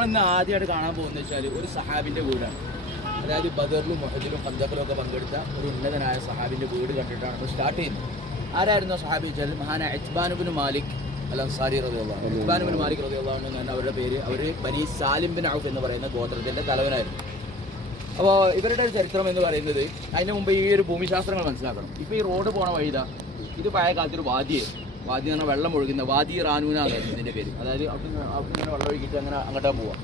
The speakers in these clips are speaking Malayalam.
നമ്മളിന്ന് ആദ്യമായിട്ട് കാണാൻ പോകുന്നത് വെച്ചാൽ ഒരു സഹാബിൻ്റെ വീടാണ്. അതായത് ബദറിലും മുഹദിലും ഖന്തഖിലും ഒക്കെ പങ്കെടുത്ത ഒരു ഉന്നതനായ സഹാബിൻ്റെ വീട് കണ്ടിട്ടാണ് നമ്മൾ സ്റ്റാർട്ട് ചെയ്യുന്നത്. ആരായിരുന്നു സഹാബി വെച്ചാൽ മഹാനായ ഇത്ബാൻ ഇബ്നു മാലിക് അൽ അൻസാരി റളിയല്ലാഹു അൻഹു. ഇത്ബാൻ ഇബ്നു മാലിക് റളിയല്ലാഹു അൻഹു എന്ന് അവരുടെ പേര്. അവർ ബനി സാലിം ബിൻ ഔഫ് എന്ന് പറയുന്ന ഗോത്രത്തിൻ്റെ തലവനായിരുന്നു. അപ്പോൾ ഇവരുടെ ഒരു ചരിത്രം എന്ന് പറയുന്നത്, അതിന് മുമ്പ് ഈ ഒരു ഭൂമിശാസ്ത്രങ്ങൾ മനസ്സിലാക്കണം. ഇപ്പോൾ ഈ റോഡ് പോണ വഴിതാ, ഇത് പഴയ കാലത്തൊരു വാദിയായിരുന്നു. വാദി എന്ന് പറഞ്ഞാൽ വെള്ളം ഒഴുകുന്ന വാദി റാനൂന എന്നായിരുന്നു ഇതിൻ്റെ പേര്. അതായത് അവിടെ ഇങ്ങനെ വെള്ളം ഒഴുകിയിട്ട് അങ്ങനെ അങ്ങോട്ടാ പോവാം.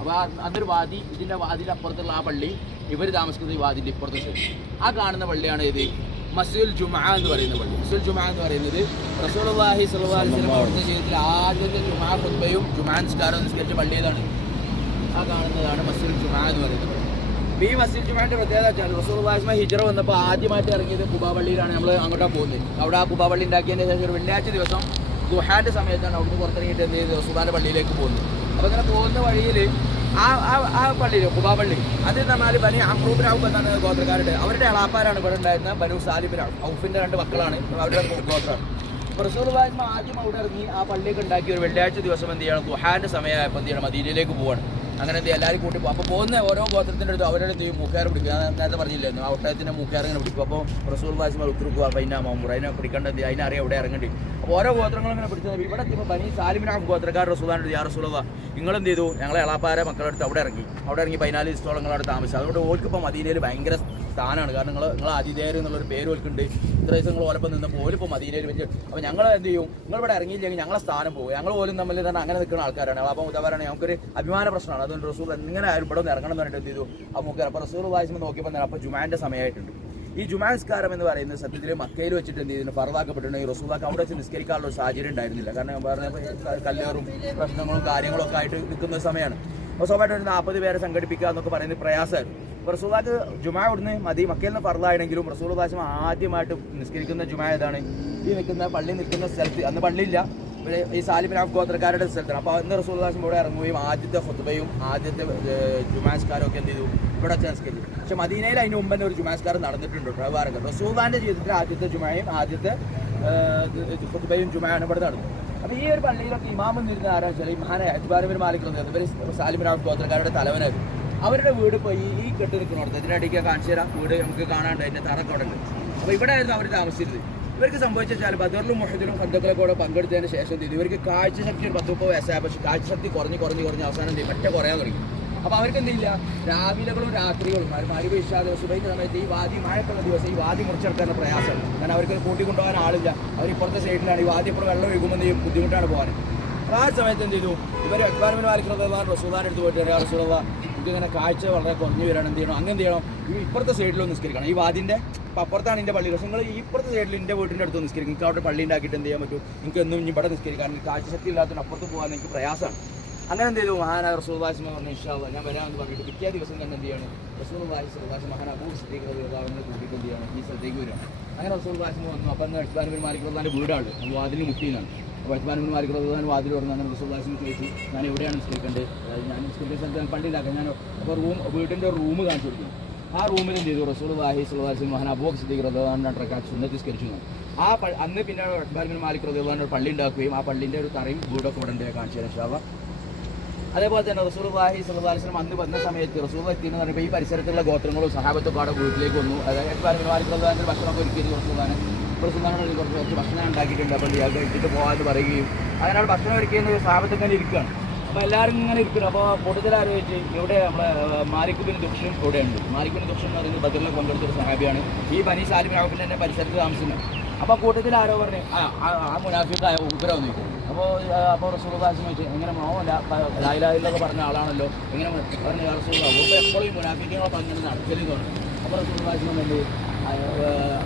അപ്പോൾ അതൊരു വാദി. ഇതിൻ്റെ വാദിൻ്റെ അപ്പുറത്തുള്ള ആ പള്ളി, ഇവർ താമസിക്കുന്നത് ഈ വാദിൻ്റെ ഇപ്പുറത്തെ സൈഡ്. ആ കാണുന്ന പള്ളിയാണ് ഇത് മസ്ജിദുൽ ജുമുഅ എന്ന് പറയുന്ന പള്ളി. മസ്ജിദുൽ ജുമുഅ എന്ന് പറയുന്നത് റസൂലുള്ളാഹി സ്വല്ലല്ലാഹു അലൈഹി വസല്ലം അവിടുത്തെ ജീവിതത്തിൽ ആദ്യത്തെ ജുമുഅ ഖുത്ബയും ജുമുഅ നിസ്കാരവും നിസ്കരിച്ച പള്ളി ഏതാണ്? ആ കാണുന്നതാണ് മസ്ജിദുൽ ജുമുഅ എന്ന് പറയുന്നത്. ഈ മസ്ജിദ് ജുമുഅയുടെ പ്രത്യേകത വെച്ചാൽ റസൂലുള്ളാഹി ഹിജ്റ വന്നപ്പോൾ ആദ്യമായിട്ട് ഇറങ്ങിയത് ഖുബാ പള്ളിയിലാണ്. നമ്മൾ അങ്ങോട്ടാണ് പോകുന്നത്. അവിടെ ആ ഖുബാ പള്ളി ഉണ്ടാക്കിയതിന് ശേഷം ഒരു വെള്ളിയാഴ്ച ദിവസം ദുഹാന്റെ സമയത്താണ് അവിടുന്ന് പുറത്തിറങ്ങിയിട്ട് എന്ത് ചെയ്ത് റസൂലുള്ളാഹിന്റെ പള്ളിയിലേക്ക് പോകുന്നത്. അപ്പോൾ അങ്ങനെ പോകുന്ന വഴിയിൽ ആ പള്ളിയിൽ ഖുബാ പള്ളി അത് പറഞ്ഞാൽ ബനി അംറൂ ബിൻ ഔഫ് എന്നാണ് ഗോത്രക്കാരുടെ. അവരുടെ അളാപ്പാരാണ് ഇവിടെ ഉണ്ടായിരുന്ന ബനു സാലിം ബിൻ ഔഫിന്റെ 2 മക്കളാണ് അവരുടെ ഗോത്രമാണ്. അപ്പോൾ റസൂലുള്ളാഹി ആദ്യം അവിടെ ഇറങ്ങി ആ പള്ളിയൊക്കെ ഉണ്ടാക്കി ഒരു വെള്ളിയാഴ്ച ദിവസം എന്ത് ചെയ്യണം, ദുഹാന്റെ സമയമായപ്പോൾ എന്ത് ചെയ്യണം, മദീനയിലേക്ക് പോവാണ്. അങ്ങനെ എന്ത് എല്ലാവരും കൂട്ടി പോകും. അപ്പോൾ പോകുന്ന ഓരോ ഗോത്രത്തിൻ്റെ അടുത്ത് അവരുടെ എന്ത് ചെയ്യും, മൂക്കാർ പിടിക്കുക. നേരത്തെ പറഞ്ഞില്ലായിരുന്നു, ആ ഒട്ടയത്തിൻ്റെ മൂക്കാർ ഇങ്ങനെ പിടിക്കും. അപ്പോൾ റസൂലുള്ളാഹി ഉത്തരക്കുക പൈനാമൂർ അതിനെ പിടിക്കേണ്ടത്, അതിനറിയാം എവിടെ ഇറങ്ങേണ്ടി. അപ്പോൾ ഓരോ ഗോത്രങ്ങളും ഇങ്ങനെ പിടിച്ചത്. ഇവിടെ എത്തിയപ്പോൾ ബനി സാലിം ബിൻ ഔഫ് ഗോത്രക്കാർ റസൂലുള്ളാഹിയുടെ യാ റസൂലുള്ളാഹി നിങ്ങളെന്ത് ചെയ്തു, ഞങ്ങളെ എളാപ്പാരെ മക്കളെടുത്ത് അവിടെ ഇറങ്ങി 14 ദിവസത്തോളം അവിടെ താമസിച്ചു. അതുകൊണ്ട് ഓൽക്കിപ്പോൾ മദീനയിൽ ഭയങ്കര സ്ഥാനമാണ്. കാരണം നിങ്ങൾ ആതിഥേയർ എന്നുള്ളൊരു പേര് ഓൽക്കുണ്ട്. ഇത്ര ദിവസം നിങ്ങൾ ഓലപ്പം നിന്നപ്പോൾ ഓലിപ്പോൾ മദീനയിൽ വെച്ച്. അപ്പോൾ ഞങ്ങൾ എന്ത് ചെയ്യും, നിങ്ങളിവിടെ ഇറങ്ങിയില്ലെങ്കിൽ ഞങ്ങളെ സ്ഥാനം പോകും. ഞങ്ങൾ പോലും തമ്മിൽ തന്നെ അങ്ങനെ നിൽക്കുന്ന ആൾക്കാരാണ്. അപ്പോൾ മുതവരാണ് ഞങ്ങൾക്കൊരു അഭിമാന പ്രശ്നമാണ്. അതുകൊണ്ട് റസൂൽ എങ്ങനെ ആയാലും ഇവിടെ നിന്ന് ഇറങ്ങണം എന്ന് പറഞ്ഞിട്ട് എന്ത് ചെയ്തു ആ മൂക്കർ. അപ്പോൾ റസൂൽ വായിച്ചുമ്പോൾ നോക്കിയപ്പോൾ തന്നെ അപ്പോൾ ജുമാൻ്റെ സമയമായിട്ടുണ്ട്. ഈ ജുമാ നിസ്കാരം എന്ന് പറയുന്നത് സത്യത്തിൽ മക്കയിൽ വെച്ചിട്ട് എന്ത് ചെയ്തിട്ടുണ്ട്, ഫർദാക്കപ്പെട്ടിട്ടുണ്ട്. ഈ റസൂലുള്ളാഹി അവിടെ വെച്ച് നിസ്കരിക്കാനുള്ള ഒരു സാഹചര്യം ഉണ്ടായിരുന്നില്ല. കാരണം ഞാൻ പറഞ്ഞ കല്ലേറും പ്രശ്നങ്ങളും കാര്യങ്ങളൊക്കെ ആയിട്ട് നിൽക്കുന്ന സമയമാണ്. അപ്പോൾ സ്വാഭാവികമായിട്ട് ഒരു 40 പേരെ സംഘടിപ്പിക്കുക എന്നൊക്കെ പറയുന്നത് പ്രയാസമായിരുന്നു. അപ്പോൾ റസൂലുള്ളാഹിക്ക് ജുമാ ഇവിടുന്ന് മക്കയിൽ നിന്ന് ഫർദാണെങ്കിലും റസൂലുള്ളാഹി ആദ്യമായിട്ട് നിസ്കരിക്കുന്ന ജുമാ ഏതാണ്? ഈ നിൽക്കുന്ന പള്ളി നിൽക്കുന്ന സ്ഥലത്ത്. അന്ന് പള്ളിയില്ല, ഈ സാലിം ബിൻ ഔഫ് ഗോത്രക്കാരുടെ സ്ഥലത്താണ്. അപ്പോൾ അന്ന് റസൂലുള്ളാഹി ഇവിടെ ഇറങ്ങുകയും ആദ്യത്തെ ഖുത്ബയും ആദ്യത്തെ ജുമാസ്കാരം ഒക്കെ എന്ത് ചെയ്തു, ഇവിടെ നിസ്കരിച്ചു. പക്ഷെ മദീനയിൽ അതിന് മുമ്പ് തന്നെ ഒരു ജുമാസ്കാരം നടന്നിട്ടുണ്ട്. പ്രവാരങ്ങൾ റസൂലുള്ളാഹിന്റെ ജീവിതത്തിൽ ആദ്യത്തെ ജുമായും ആദ്യത്തെ ഖുത്ബയും ജുമായാണ് ഇവിടെ നടന്നത്. അപ്പോൾ ഈ ഒരു പള്ളിയിലൊക്കെ ഇമാമം നിന്നിരുന്ന ആരാ വെച്ചാൽ ഈ മഹാനായ ഇത്ബാൻ ഇബ്നു മാലിക് ഇവർ സാലിം ബിൻ ഔഫ് ഗോത്രക്കാരുടെ തലവനായിരുന്നു. അവരുടെ വീട് ഇപ്പോൾ ഈ കെട്ട് നിൽക്കുന്നുണ്ട്. ഇതിനിടയ്ക്ക് കാണിച്ചു തരാം. വീട് നമുക്ക് കാണാണ്ട് അതിൻ്റെ തറക്കോടെ ഉണ്ട്. അപ്പോൾ ഇവിടെ ആയിരുന്നു അവർ താമസിച്ചിരുന്നത്. ഇവർക്ക് സംഭവിച്ചാൽ ബദറിലും മുഹദിലും ഖന്തഖിലൊക്കെ കൂടെ പങ്കെടുത്തതിന് ശേഷം ഇവർക്ക് കാഴ്ചശക്തി ഒരു 10-30 വയസ്സായ, പക്ഷേ കാഴ്ചശക്തി കുറഞ്ഞ് അവസാനം പറ്റ കുറയാൻ തുടങ്ങി. അപ്പോൾ അവർക്ക് എന്തില്ല, രാവിലെകളും രാത്രികളും മഗ്‌രിബ് ഇശാ സുബഹിന്റെ സമയത്ത് ഈ വാദി മഴക്കുള്ള ദിവസം ഈ വാദി മുറിച്ചെടുക്കാൻ പ്രയാസമാണ്. കാരണം അവർക്ക് കൂട്ടിക്കൊണ്ടുപോകാൻ ആളില്ല. അവർ ഇപ്പുറത്തെ സൈഡിലാണ്. ഈ വാദി ഇപ്പോൾ വെള്ളം ഒഴുകുമ്പോൾ ബുദ്ധിമുട്ടാണ് പോകാൻ. അപ്പോൾ ആ സമയത്ത് എന്ത് ചെയ്തു, ഇവർ ഇത്ബാൻ ഇബ്നു മാലിക് റളിയല്ലാഹു റസൂലുള്ളാഹിന്റെ അടുത്ത് പോയിട്ട് യാ റസൂലുള്ളാഹി ഇങ്ങനെ കാഴ്ച വളരെ കുറഞ്ഞു വരണം, എന്ത് ചെയ്യണം, അങ്ങനെ എന്ത് ചെയ്യണം, ഈ ഇപ്പുറത്തെ സൈഡിലൊന്ന് നിസ്കരിക്കണം. ഈ വാദിൻ്റെ അപ്പുറത്താണ് എൻ്റെ പള്ളി. പക്ഷേ നിങ്ങൾ ഈ ഇപ്പുറത്തെ സൈഡിൽ എൻ്റെ വീട്ടിൻ്റെ അടുത്ത് നിസ്കരിക്കും. നിങ്ങൾക്ക് അവിടെ പള്ളി ഉണ്ടാക്കിയിട്ട് എന്ത് ചെയ്യാൻ പറ്റും, നിങ്ങൾക്ക് എന്നും ഇനി ഇവിടെ നിസ്കരിക്കാൻ. കാഴ്ചശക്തി ഇല്ലാത്തതുകൊണ്ട് അപ്പുറത്ത് പോകാൻ എനിക്ക് പ്രയാസമാണ്. അങ്ങനെ എന്ത് ചെയ്തു, മഹാനായ റസൂലുള്ളാഹി പറഞ്ഞു ഇൻഷാ അല്ലാഹ് ഞാൻ വരാമെന്ന് പറഞ്ഞിട്ട് പിറ്റേ ദിവസം തന്നെ എന്ത് ചെയ്യാണ്, റസൂലുള്ളാഹി സ്വല്ലല്ലാഹു മഹാനായ അബൂ സിദ്ദീഖ് റളിയല്ലാഹു അൻഹു കൂട്ടിയിട്ട് എന്ത് ചെയ്യണം, ഈ സ്ഥലത്തേക്ക് വരികയാണ്. അങ്ങനെ റസൂലുള്ളാഹി വന്നു. അപ്പം ഇത്ബാൻ ഇബ്നു മാലിക് റളിയല്ലാഹുവിൻ്റെ വീടാണ്. വാതിലിന് മുട്ടിയെന്നാണ്. അപ്പോൾ ഇത്ബാൻ ഇബ്നു മാലിക് റളിയല്ലാഹു വാതിൽ തുറന്ന് അങ്ങനെ റസൂലുള്ളാഹി ചോദിച്ചു, ഞാൻ എവിടെയാണ് നിസ്കരിക്കേണ്ടത്, ഞാൻ നിസ്കരിക്കുന്ന സ്ഥലത്ത് പള്ളി ഉണ്ടാക്കാം. ഞാൻ അപ്പോൾ വീടിൻ്റെ ഒരു റൂം കാണിച്ചു കൊടുക്കുന്നു. ആ റൂമിൽ എന്ത് ചെയ്തു, റസൂലുള്ളാഹി സ്വല്ലല്ലാഹു അലൈഹി വസല്ലം മഹാനായ അബൂ സിദ്ദീഖ് റളിയല്ലാഹു അൻഹു റക്അത്ത് സുന്നത്ത് നിസ്കരിച്ചു. അന്ന് പിന്നെ ഇത്ബാൻ ഇബ്നു മാലിക് റളിയല്ലാഹു അൻഹു പള്ളി ഉണ്ടാക്കുകയും ആ പള്ളിൻ്റെ ഒരു തറയും വീടൊക്കെ ഇവിടെ ഉണ്ട് കാണിച്ചു തരാം ഇൻഷാ അല്ലാഹ്. അതേപോലെ തന്നെ റസൂലുള്ളാഹി സ്വല്ലല്ലാഹു അലൈഹി വസല്ലം അന്ന് വന്ന സമയത്ത് റസൂലുള്ളാഹി എത്തിയെന്ന് പറയുമ്പോൾ ഈ പരിസരത്തുള്ള ഗോത്രങ്ങളും സഹാബത്തൊക്കെ അവിടെ വീട്ടിലേക്ക് വന്നു. അതായത് ഇത്ബാൻ ഇബ്നു മാലിക് റളിയല്ലാഹു അൻഹു ഭക്ഷണമൊക്കെ ഒരുക്കിയത് റസൂലുള്ളാഹിനെ കുറച്ച് ഭക്ഷണം ഉണ്ടാക്കിയിട്ടുണ്ട്. അപ്പോൾ കഴിച്ചിട്ട് പോകാമെന്ന് പറയുകയും അതിനാണ് ഭക്ഷണം ഒരുക്കിയെന്ന് സഹാബത്തൊക്കെ ഇങ്ങനെ ഇരിക്കുകയാണ്. അപ്പോൾ എല്ലാവരും ഇങ്ങനെ ഇരിക്കുന്നു. അപ്പോൾ കൂടുതൽ ആലോചിച്ച് ഇവിടെ നമ്മുടെ മാലിക് ബിൻ ദുഖ്ഷൻ ഇവിടെയുണ്ട്. മാലിക് ബിൻ ദുഖ്ഷൻ എന്ന് പറയുന്നത് ബദറിൽ പങ്കെടുത്തൊരു സഹാബിയാണ്. ഈ ബനി സാലിം ബിൻ ഔഫിൻ്റെ തന്നെ പരിസരത്ത് താമസിക്കുന്നത്. അപ്പോൾ കൂട്ടത്തിൽ ആരോ പറഞ്ഞു ആ മുനാഫിക്കായ ഉഗ്ര വന്നിരിക്കും. അപ്പോൾ റസൂലുള്ളാഹി ചോദിച്ചു, എങ്ങനെ ലാ ഇലാഹ ഇല്ലല്ലാഹ് പറഞ്ഞ ആളാണല്ലോ, എങ്ങനെ പറഞ്ഞു യാ റസൂലുള്ളാഹി എപ്പോഴും ഈ മുനാഫിക്കുകളൊക്കെ അങ്ങനെ നടക്കല് തോന്നുന്നു. അപ്പോൾ റസൂലുള്ളാഹി എന്ത്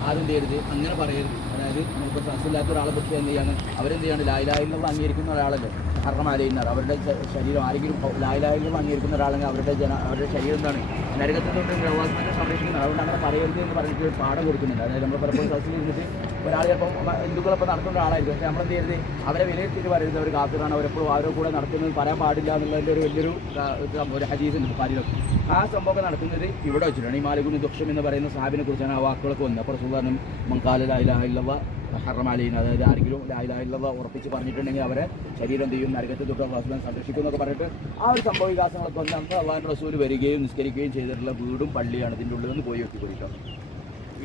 ആരും ചെയ്യരുത്, അങ്ങനെ പറയരുത്. അതായത് നമുക്ക് സസ്സില്ലാത്ത ഒരാളെ പറ്റി എന്ത് ചെയ്യാണ്, അവരെന്ത് ചെയ്യാണ്, ലാ ഇലാഹ ഇല്ലല്ലാഹ് അംഗീകരിക്കുന്ന ഒരാളല്ലേ ഹറമലയുന്നത്. അവരുടെ ശരീരം ആരെങ്കിലും ലാ ഇലാഹ ഇല്ലല്ലാഹ് അംഗീകരിക്കുന്ന ഒരാളെങ്കിൽ അവരുടെ ശരീരം എന്താണ് നരകത്തിൽ തൊട്ട് പ്രവാസത്തെ സംരക്ഷിക്കുന്നത്. അതുകൊണ്ട് അങ്ങനെ പറയരുത് എന്ന് പറഞ്ഞിട്ട് ഒരു പാഠം കൊടുക്കുന്നുണ്ട്. അതായത് നമ്മൾ പലപ്പോഴും സസ്സിൽ ഇരുന്നിട്ട് ഒരാൾ ചിലപ്പോൾ ഹിന്ദുക്കളൊപ്പം നടത്തുന്ന ഒരാളായിരിക്കും. പക്ഷേ നമ്മളെന്ത് ചെയ്യരുത്, അവരെ വിലയിരുത്തിയിട്ട് പറയരുത് അവർ കാഫിറാണ്, അവരെപ്പോഴും അവരുടെ കൂടെ നടത്തുന്നത് പറയാൻ പാടില്ല എന്നുള്ളതിൻ്റെ ഒരു വലിയൊരു ഹദീസുണ്ട് ബുഖാരിയിലൊക്കെ. ആ സംഭവമൊക്കെ നടക്കുന്നത് ഇവിടെ വെച്ചിട്ടാണ്. ഈ മാലിക് ബിൻ ദുഖ്ഷം എന്ന് പറയുന്ന സഹാബിനെ കുറിച്ചാണ് ആ വാക്കുകളൊക്കെ വന്നത്. അപ്പോൾ റസൂലുള്ളാഹി മൻ ഖാല ലാ ഇലാഹ ഇല്ലല്ലാഹ് ഹറമലീന, അതായത് ആരെങ്കിലും ലാ ഇലാഹ ഇല്ലല്ലാഹ് ഉറപ്പിച്ച് പറഞ്ഞിട്ടുണ്ടെങ്കിൽ അവരെ ശരീരം എന്ത് ചെയ്യും, നരകത്തെ തൊട്ട് അള്ളാഹു സംരക്ഷിക്കും എന്നൊക്കെ പറഞ്ഞിട്ട് ആ ഒരു സംഭവ വികാസങ്ങളൊക്കെ വന്ന് അന്ന് അള്ളാഹുവിൻ്റെ റസൂൽ വരികയും നിസ്കരിക്കുകയും ചെയ്തിട്ടുള്ള വീടും പള്ളിയാണ്. ഇതിൻ്റെ ഉള്ളിൽ നിന്ന് പോയി നോക്കി പോയിട്ടോ.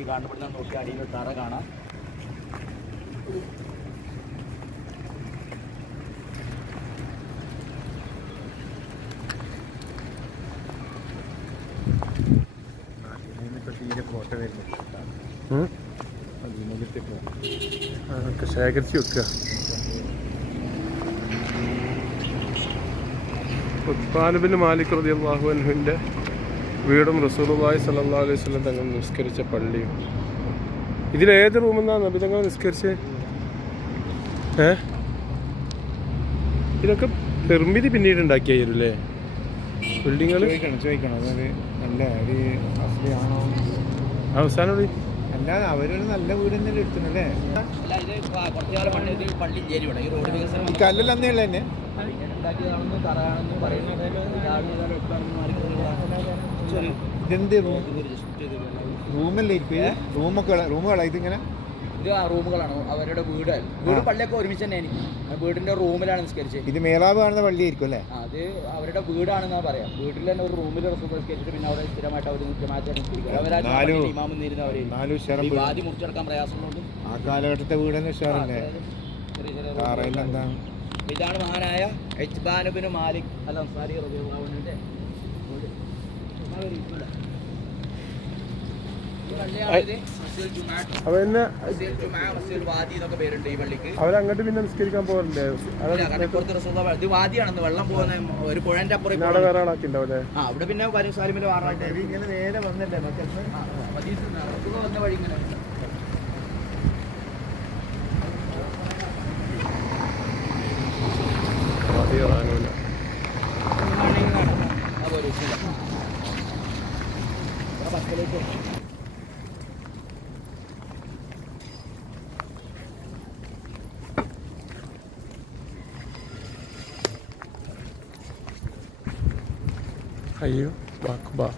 ഈ കാണപ്പെടുന്ന നോക്കി അടിയിൽ തറ കാണാം. അതൊക്കെ ശേഖരിച്ച് വെക്കുക. ഉസ്മാൻ ബിൻ മാലിക് റളിയല്ലാഹു അൻഹുവിൻ്റെ വീടും റസൂലുള്ളാഹി സ്വല്ലല്ലാഹു അലൈഹി വസല്ലം തങ്ങൾ നിസ്കരിച്ച പള്ളിയും. ഇതിലേത് റൂമെന്നാണ് നബി തങ്ങൾ നിസ്കരിച്ചത്? ഇതൊക്കെ നിർമ്മിതി പിന്നീട് ഉണ്ടാക്കിയായിരുന്നല്ലേ ബിൽഡിങ്ങുകൾ? ചോദിക്കണം അതായത് നല്ല ഒരു അസലിയാണോ അവസാനം അല്ലാതെ അവരൊരു നല്ല വീട് തന്നെ എടുത്തുന്നല്ലേ. ഈ കല്ലെല്ലാം അന്നേ ഉള്ള തന്നെ ഇതെന്ത് റൂമല്ലേ ഇരിക്കും? റൂമുകളാ ഇതിങ്ങനെ? ഇത് ആ റൂമുകളാണ് അവരുടെ വീട്. പള്ളിയൊക്കെ ഒരുമിച്ച് തന്നെയാണ്. വീടിന്റെ റൂമിലാണ് നിസ്കരിച്ചത്. ഇത് മേലാവ് കാണുന്ന പള്ളിയായിരിക്കും അല്ലേ? അത് അവരുടെ വീടാണെന്നാ പറയാം. വീട്ടിൽ തന്നെ ഒരു റൂമിൽ നിസ്കരിച്ചിട്ട് പിന്നെ അവിടെ സ്ഥിരമായിട്ട് അവർ വാതി മുറിച്ചെടുക്കാൻ പ്രയാസമുണ്ട്. ആ കാലഘട്ടത്തെ വീട് തന്നെ ഉഷാറല്ലേ? ഇതാണ് മഹാനായ ഇത്ബാൻ ഇബ്നു മാലിക് അൽ അൻസാരി റളിയല്ലാഹു അൻഹുവിന്റെ അവരങ്ങോട്ട് പിന്നെ നിസ്കരിക്കാൻ പോകണ്ടേ? ഇത് വാദിയാണെന്ന് വെള്ളം പോകുന്ന ഒരു പുഴന്റെ അപ്പുറം വേറെ ആളാക്കി ഉണ്ടാവില്ലേ? അവിടെ പിന്നെ സാലിമിന്റെ വാറായിട്ട് ഇങ്ങനെ നേരെ വന്നല്ലേ വന്ന വഴി ഇങ്ങനെ അയ്യോ ബാക്കുബാ.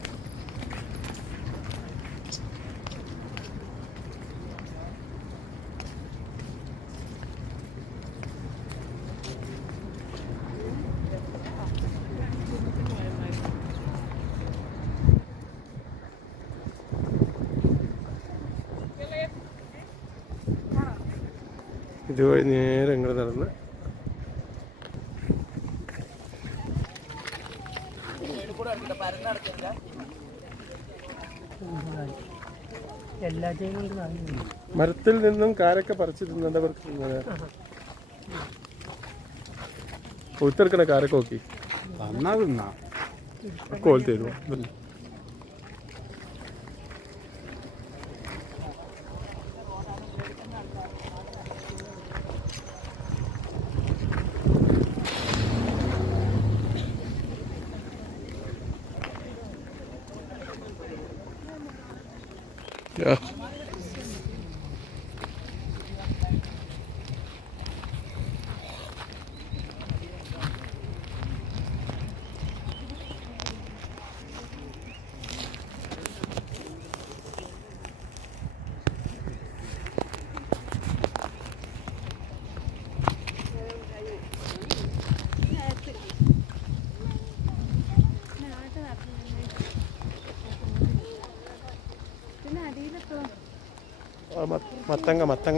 ഇതുവഴി നേരെ ഇങ്ങോട്ട് നടന്ന് മരത്തിൽ നിന്നും കാരൊക്കെ പറിച്ച് തിന്നവർക്ക് കൊഴുത്തെടുക്കണ കാരൊക്കെ നോക്കി കോൽ തരുമോ? Yeah. മത്തങ്ങ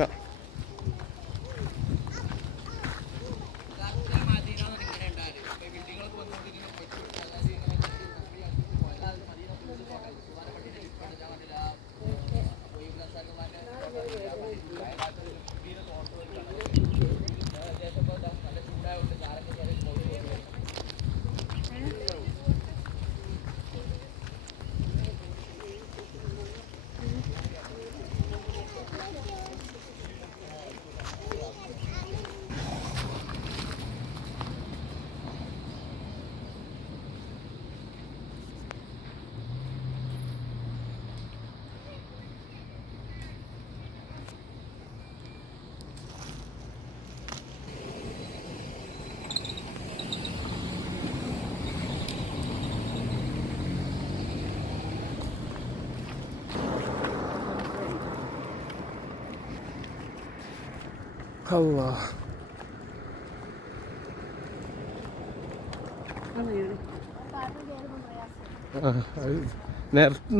അല്ലാ.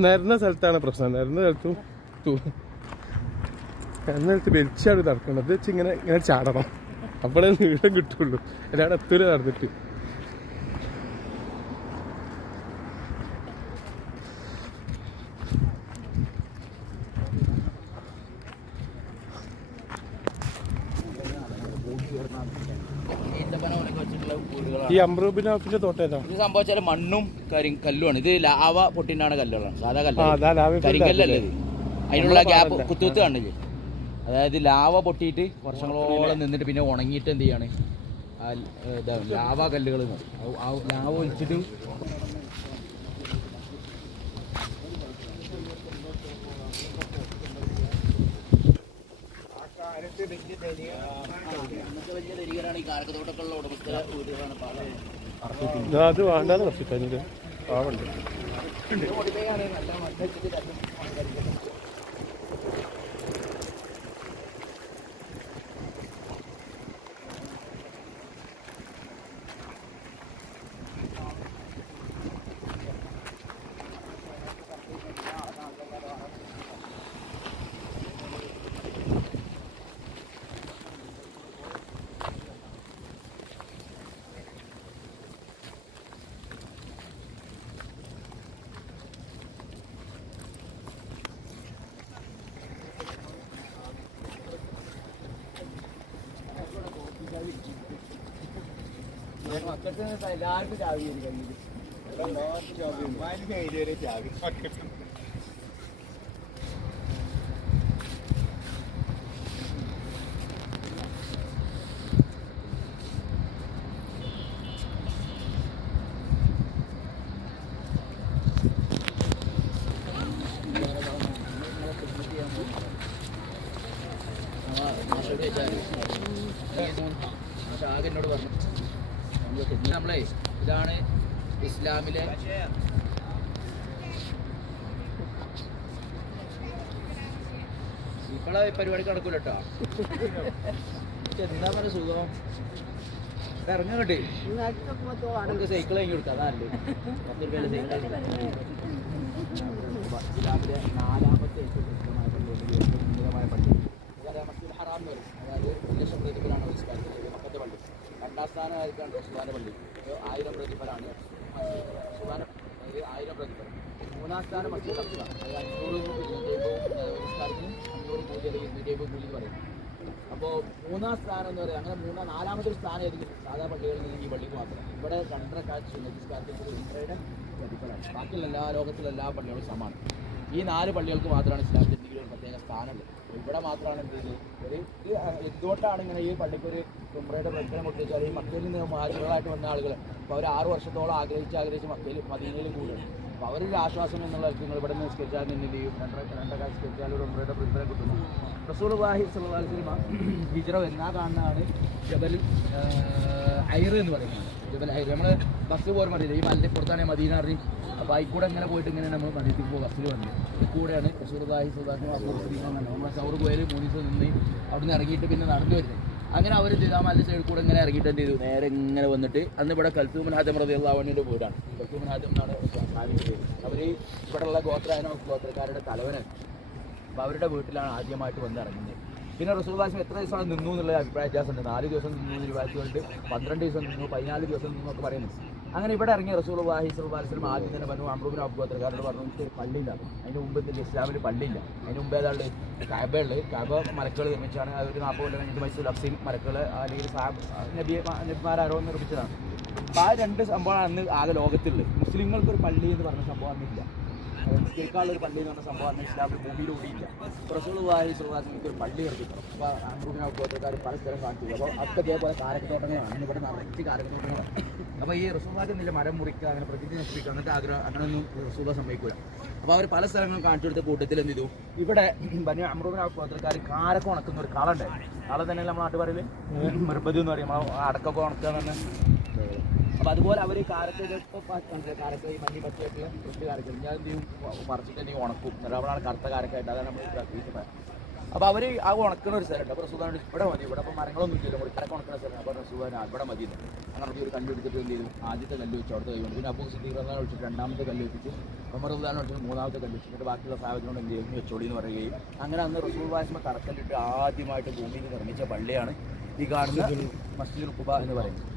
നിരന്ന സ്ഥലത്താണ് പ്രശ്നം. നിരന്ന സ്ഥലത്തും നിരന്ന സ്ഥലത്ത് വലിച്ചാണ് നടക്കുന്നത്. വെച്ച് ഇങ്ങനെ ഇങ്ങനെ ചാടണം, അപ്പോഴേ നീളം കിട്ടുള്ളൂ. ഒരാടെ എത്തൂല നടന്നിട്ട്. ഈ അമ്രൂബിനാഫിന്റെ തോട്ടം ഏതാ? ഇത് സംഭവിച്ചാൽ മണ്ണും കല്ലുമാണ്. ഇത് ലാവ പൊട്ടിനാണ് കല്ലുകളാണ്, സാധാ ആ, കല്ല്, അതാ ലാവ കരിങ്കല്ലല്ലേ ഇത്. അതിനുള്ള ഗ്യാപ്പ് കുത്തുകുത്ത് കാണില്ലേ? അതായത് ലാവ പൊട്ടിയിട്ട് വർഷങ്ങളോളം നിന്നിട്ട് പിന്നെ ഉണങ്ങിയിട്ട് എന്ത് ചെയ്യാണ്, ഇതാണ് ലാവ കല്ലുകൾ. ലാവ ഒലിച്ചിട്ട് വലിയ ധരികരാണ് ഈ കാരക്കത്തോട്ടൊക്കെയുള്ള ഉടമസ്ഥ വീടുകളാണ് പല. അത് വേണ്ടാന്ന് പ്രശ്നം പാവുണ്ട്. എല്ലാവർക്കും ചാവി കയ്യിൽ. ആകെ എന്നോട് പറഞ്ഞു നമ്മളെ ഇതാണ് ഇസ്ലാമിലെ ഇപ്പോഴെ പരിപാടി നടക്കൂല കേട്ടോ. എന്താ പറഞ്ഞ സുഖം ഇറങ്ങാൻ കിട്ടി. നമുക്ക് സൈക്കിൾ കഴിഞ്ഞ് കൊടുക്കാം, അതല്ലേ 10 രൂപയിലെ സൈക്കിൾ. ഇസ്ലാമിലെ 4ാമത്തെ ഏറ്റവും പ്രസിദ്ധമായ പള്ളി മസ്ജിദുൽ ഹറാം എന്ന് പറയും. അതായത് 1 ലക്ഷം പ്രതിഫലമാണ് മക്കത്തെ പള്ളി. 2ാം സ്ഥാനമായിരിക്കാണ് സുബാന പള്ളി, 1000 പ്രതിഫലമാണ് സുബാന, 1000 പ്രതിഫലം. 3ാം സ്ഥാനം മസ്ജിദ് അക്സ, അത് 500 കൂലി അല്ലെങ്കിൽ 250 കൂലി എന്ന് പറയും. അപ്പോൾ 3ാം സ്ഥാനം എന്ന് പറയുന്നത് അങ്ങനെ 4ാമത്തെ സ്ഥാനം ഏതെങ്കിലും സാധാ പള്ളികളിൽ നിന്ന് ഈ പള്ളിക്ക് മാത്രം. ഇവിടെ 2.5 കാഴ്ച ഇസ്രയുടെ പ്രതിഫലമാണ്. ബാക്കിയുള്ള ലോകത്തിലെ എല്ലാ പള്ളികളും സമാനം. ഈ 4 പള്ളികൾക്ക് മാത്രമാണ് ഇസ്ലാമിൻ്റെ എന്തെങ്കിലും ഒരു പ്രത്യേക സ്ഥാനമുള്ളത്. ഇവിടെ മാത്രമാണ് എന്ത് ചെയ്ത് ഒരു എന്തുകൊണ്ടാണ് ഇങ്ങനെ ഈ പള്ളിക്ക് ഒരു ഉംറയുടെ പ്രതിഫലം കൊടുത്തു വെച്ചാൽ, ഈ മക്കയിൽ നിന്ന് മഹാജികളായിട്ട് വന്ന ആളുകൾ അപ്പോൾ അവർ 6 വർഷത്തോളം ആഗ്രഹിച്ച് മക്കയിൽ മദീനയിലും കൂടുകയാണ്. അപ്പോൾ അവരൊരു ആശ്വാസം എന്നുള്ള നിങ്ങൾ ഇവിടെ നിന്ന് നിസ്കരിച്ചാൽ നിന്നിലെയും 2 കാലം നിസ്കരിച്ചാൽ ഒരു ഉംറയുടെ പ്രതിഫലം കിട്ടുന്നു. റസൂലുള്ളാഹി സ്വല്ലല്ലാഹു അലൈഹി വസല്ലം ഹിജ്റ എന്നാ കാണുന്നതാണ് ജബൽ ഐർ എന്ന് പറയുന്നത്. ജബൽ ഐർ നമ്മൾ ബസ് പോകാൻ മതിയില്ല, ഈ മലിൻ്റെ പുറത്താണ് മദീന അറിയും. അപ്പോൾ അതിൽ ഇങ്ങനെ പോയിട്ട് ഇങ്ങനെ നമ്മൾ മദീനയ്ക്ക് പോകും, ബസ്സിൽ വന്നു. ഇത് കൂടെയാണ് റസൂലുള്ളാഹി സ്വല്ലല്ലാഹു അലൈഹി വസല്ലം നമ്മൾ സൗർ പോയാൽ 3 ദിവസം നിന്ന് അവിടെ നിന്ന് ഇറങ്ങിയിട്ട് പിന്നെ നടന്നു വരുന്നത്. അങ്ങനെ അവർ ചെയ്താൽ മലിൻ്റെ സൈഡിൽ കൂടെ ഇങ്ങനെ ഇറങ്ങിയിട്ട് എന്ത് ചെയ്തു, നേരെ ഇങ്ങനെ വന്നിട്ട് അന്ന് ഇവിടെ കൽത്തൂമൻ ഹാദം റളിയല്ലാഹു അൻഹുവിൻ്റെ വീടാണ്. കൽത്തൂമൻ ഹാദം എന്നാണ് സാധിക്കുന്നത്. അവർ ഇവിടെയുള്ള ഗോത്രക്കാരുടെ തലവനാണ്. അപ്പോൾ അവരുടെ വീട്ടിലാണ് ആദ്യമായിട്ട് വന്ന് ഇറങ്ങുന്നത്. പിന്നെ റസൂലുള്ളാഹി എത്ര ദിവസം നിന്നു എന്നുള്ള അഭിപ്രായ വ്യത്യാസമുണ്ട്. 4 ദിവസം നിന്നു, രൂപയുണ്ട് 12 ദിവസം നിന്നു, 14 ദിവസം നിന്നു എന്നൊക്കെ പറയുന്നത്. അങ്ങനെ ഇവിടെ ഇറങ്ങിയ റസൂലുള്ളാഹി സ്വല്ലല്ലാഹു അലൈഹി വസല്ലം ആദ്യം തന്നെ പറഞ്ഞു അംറു ബിൻ ഔഫ് ഗോത്രക്കാരോട് പറഞ്ഞു പള്ളിയില്ല. അതിന് മുമ്പ് ഇസ്ലാമിൽ പള്ളിയില്ല. അതിന് മുമ്പ് ഏതാണ്ട് കഅബയുള്ളത്. കഅബ മലക്കുകൾ നിർമ്മിച്ചാണ്. ഒരു 40 കൊല്ലം കഴിഞ്ഞിട്ട് മൈസൂർ അഫ്സീൻ മലക്കുകൾ അല്ലെങ്കിൽ നബിമാരോ നിർമ്മിച്ചതാണ്. അപ്പോൾ ആ 2 സംഭവമാണ് അന്ന് ആകെ ലോകത്തുള്ളത്. മുസ്ലിങ്ങൾക്കൊരു പള്ളി എന്ന് പറഞ്ഞ സംഭവം അന്നില്ല. നിസ്കരിക്കാനുള്ളൊരു പള്ളി എന്ന് പറഞ്ഞ സംഭവം അന്ന് ഇസ്ലാമിൽ ഭൂമിയിലൂടെയില്ല. റസൂലുള്ളാഹി സ്വല്ലല്ലാഹു അലൈഹി വസല്ലം ഒരു പള്ളി നിർമ്മിക്കണം. അപ്പോൾ അംറു ബിൻ ഔഫ് ഗോത്രക്കാർ പല സ്ഥലം കാണിച്ചു. അപ്പോൾ അതൊക്കെ ഇതേപോലെ കാരക്കത്തോട്ടങ്ങളാണ്. ഇവിടെ നിറച്ച് കാരക്കത്തോട്ടങ്ങളാണ്. അപ്പോൾ ഈ റസൂലുള്ളാഹിക്ക് എന്തെങ്കിലും മരം മുറിക്കുക, അങ്ങനെ പ്രകൃതി നശിപ്പിക്കുക, അങ്ങനത്തെ ആഗ്രഹം അങ്ങനെയൊന്നും റസൂലുള്ളാഹി സമ്മതിക്കില്ല. അപ്പോൾ അവർ പല സ്ഥലങ്ങളും കാണിച്ചു കൊടുത്ത കൂട്ടത്തിൽ എന്ത് ചെയ്തു, ഇവിടെ ബനു അംറു ബിൻ ഔഫ് ഗോത്രക്കാർ കാരക്ക ഉണക്കുന്ന ഒരു കളണ്ട്. കള തന്നെ നമ്മൾ നാട്ടു പറയൽ മർബദ് എന്ന് പറയും, അടക്കൊക്കെ ഉണക്കുക എന്ന് പറഞ്ഞാൽ. അപ്പോൾ അതുപോലെ അവർ കാരക്ക ഈ മഞ്ഞി പച്ചയായിട്ടുള്ള ഫ്രഷ് കാരക്ക ഞാൻ എന്ത് ചെയ്യും, പറിച്ചിട്ട് എന്തെങ്കിലും ഉണക്കും. ചിലപ്പോഴാണ് കറുത്ത കാരക്കായിട്ട്, അതാണ് നമ്മൾ അപ്പോൾ അവർ ആ ഉണക്കുന്ന ഒരു സ്ഥലമുണ്ട്. അപ്പോൾ റസൂലാണ് ഇവിടെ മതി, ഇവിടെ അപ്പോൾ മരങ്ങളൊന്നും ഇല്ല, മുറിക്കടക്ക് ഉണക്കുന്ന സ്ഥലം. അപ്പോൾ റസൂലാണ് ഇവിടെ മതി. അങ്ങനെ ഒരു കല്ല് എടുത്തിട്ട് എന്ത് ചെയ്തു, ആദ്യത്തെ കല്ല് വെച്ചു അവിടുത്തെ കൈ കൊണ്ട്. പിന്നെ അബൂ സിദ്ദീഖ് റളിയല്ലാഹു അൻഹു വെച്ചിട്ട് രണ്ടാമത്തെ കല്ല് വെച്ചിട്ട് ഉമർ റളിയല്ലാഹു അൻഹു വെച്ചിട്ട് മൂന്നാമത്തെ കല്ല് വെച്ചിട്ട് ബാക്കിയുള്ള സാഹചര്യങ്ങൾ എന്ത് ചെയ്യും വെച്ചോളി എന്ന് പറയുകയും അങ്ങനെ അന്ന് റസൂലുള്ളാഹി തറക്കല്ലിട്ട് ആദ്യമായിട്ട് ഭൂമിയിൽ നിർമ്മിച്ച പള്ളിയാണ് ഈ കാണുന്ന മസ്ജിദുൽ ഖുബ എന്ന് പറയുന്നത്.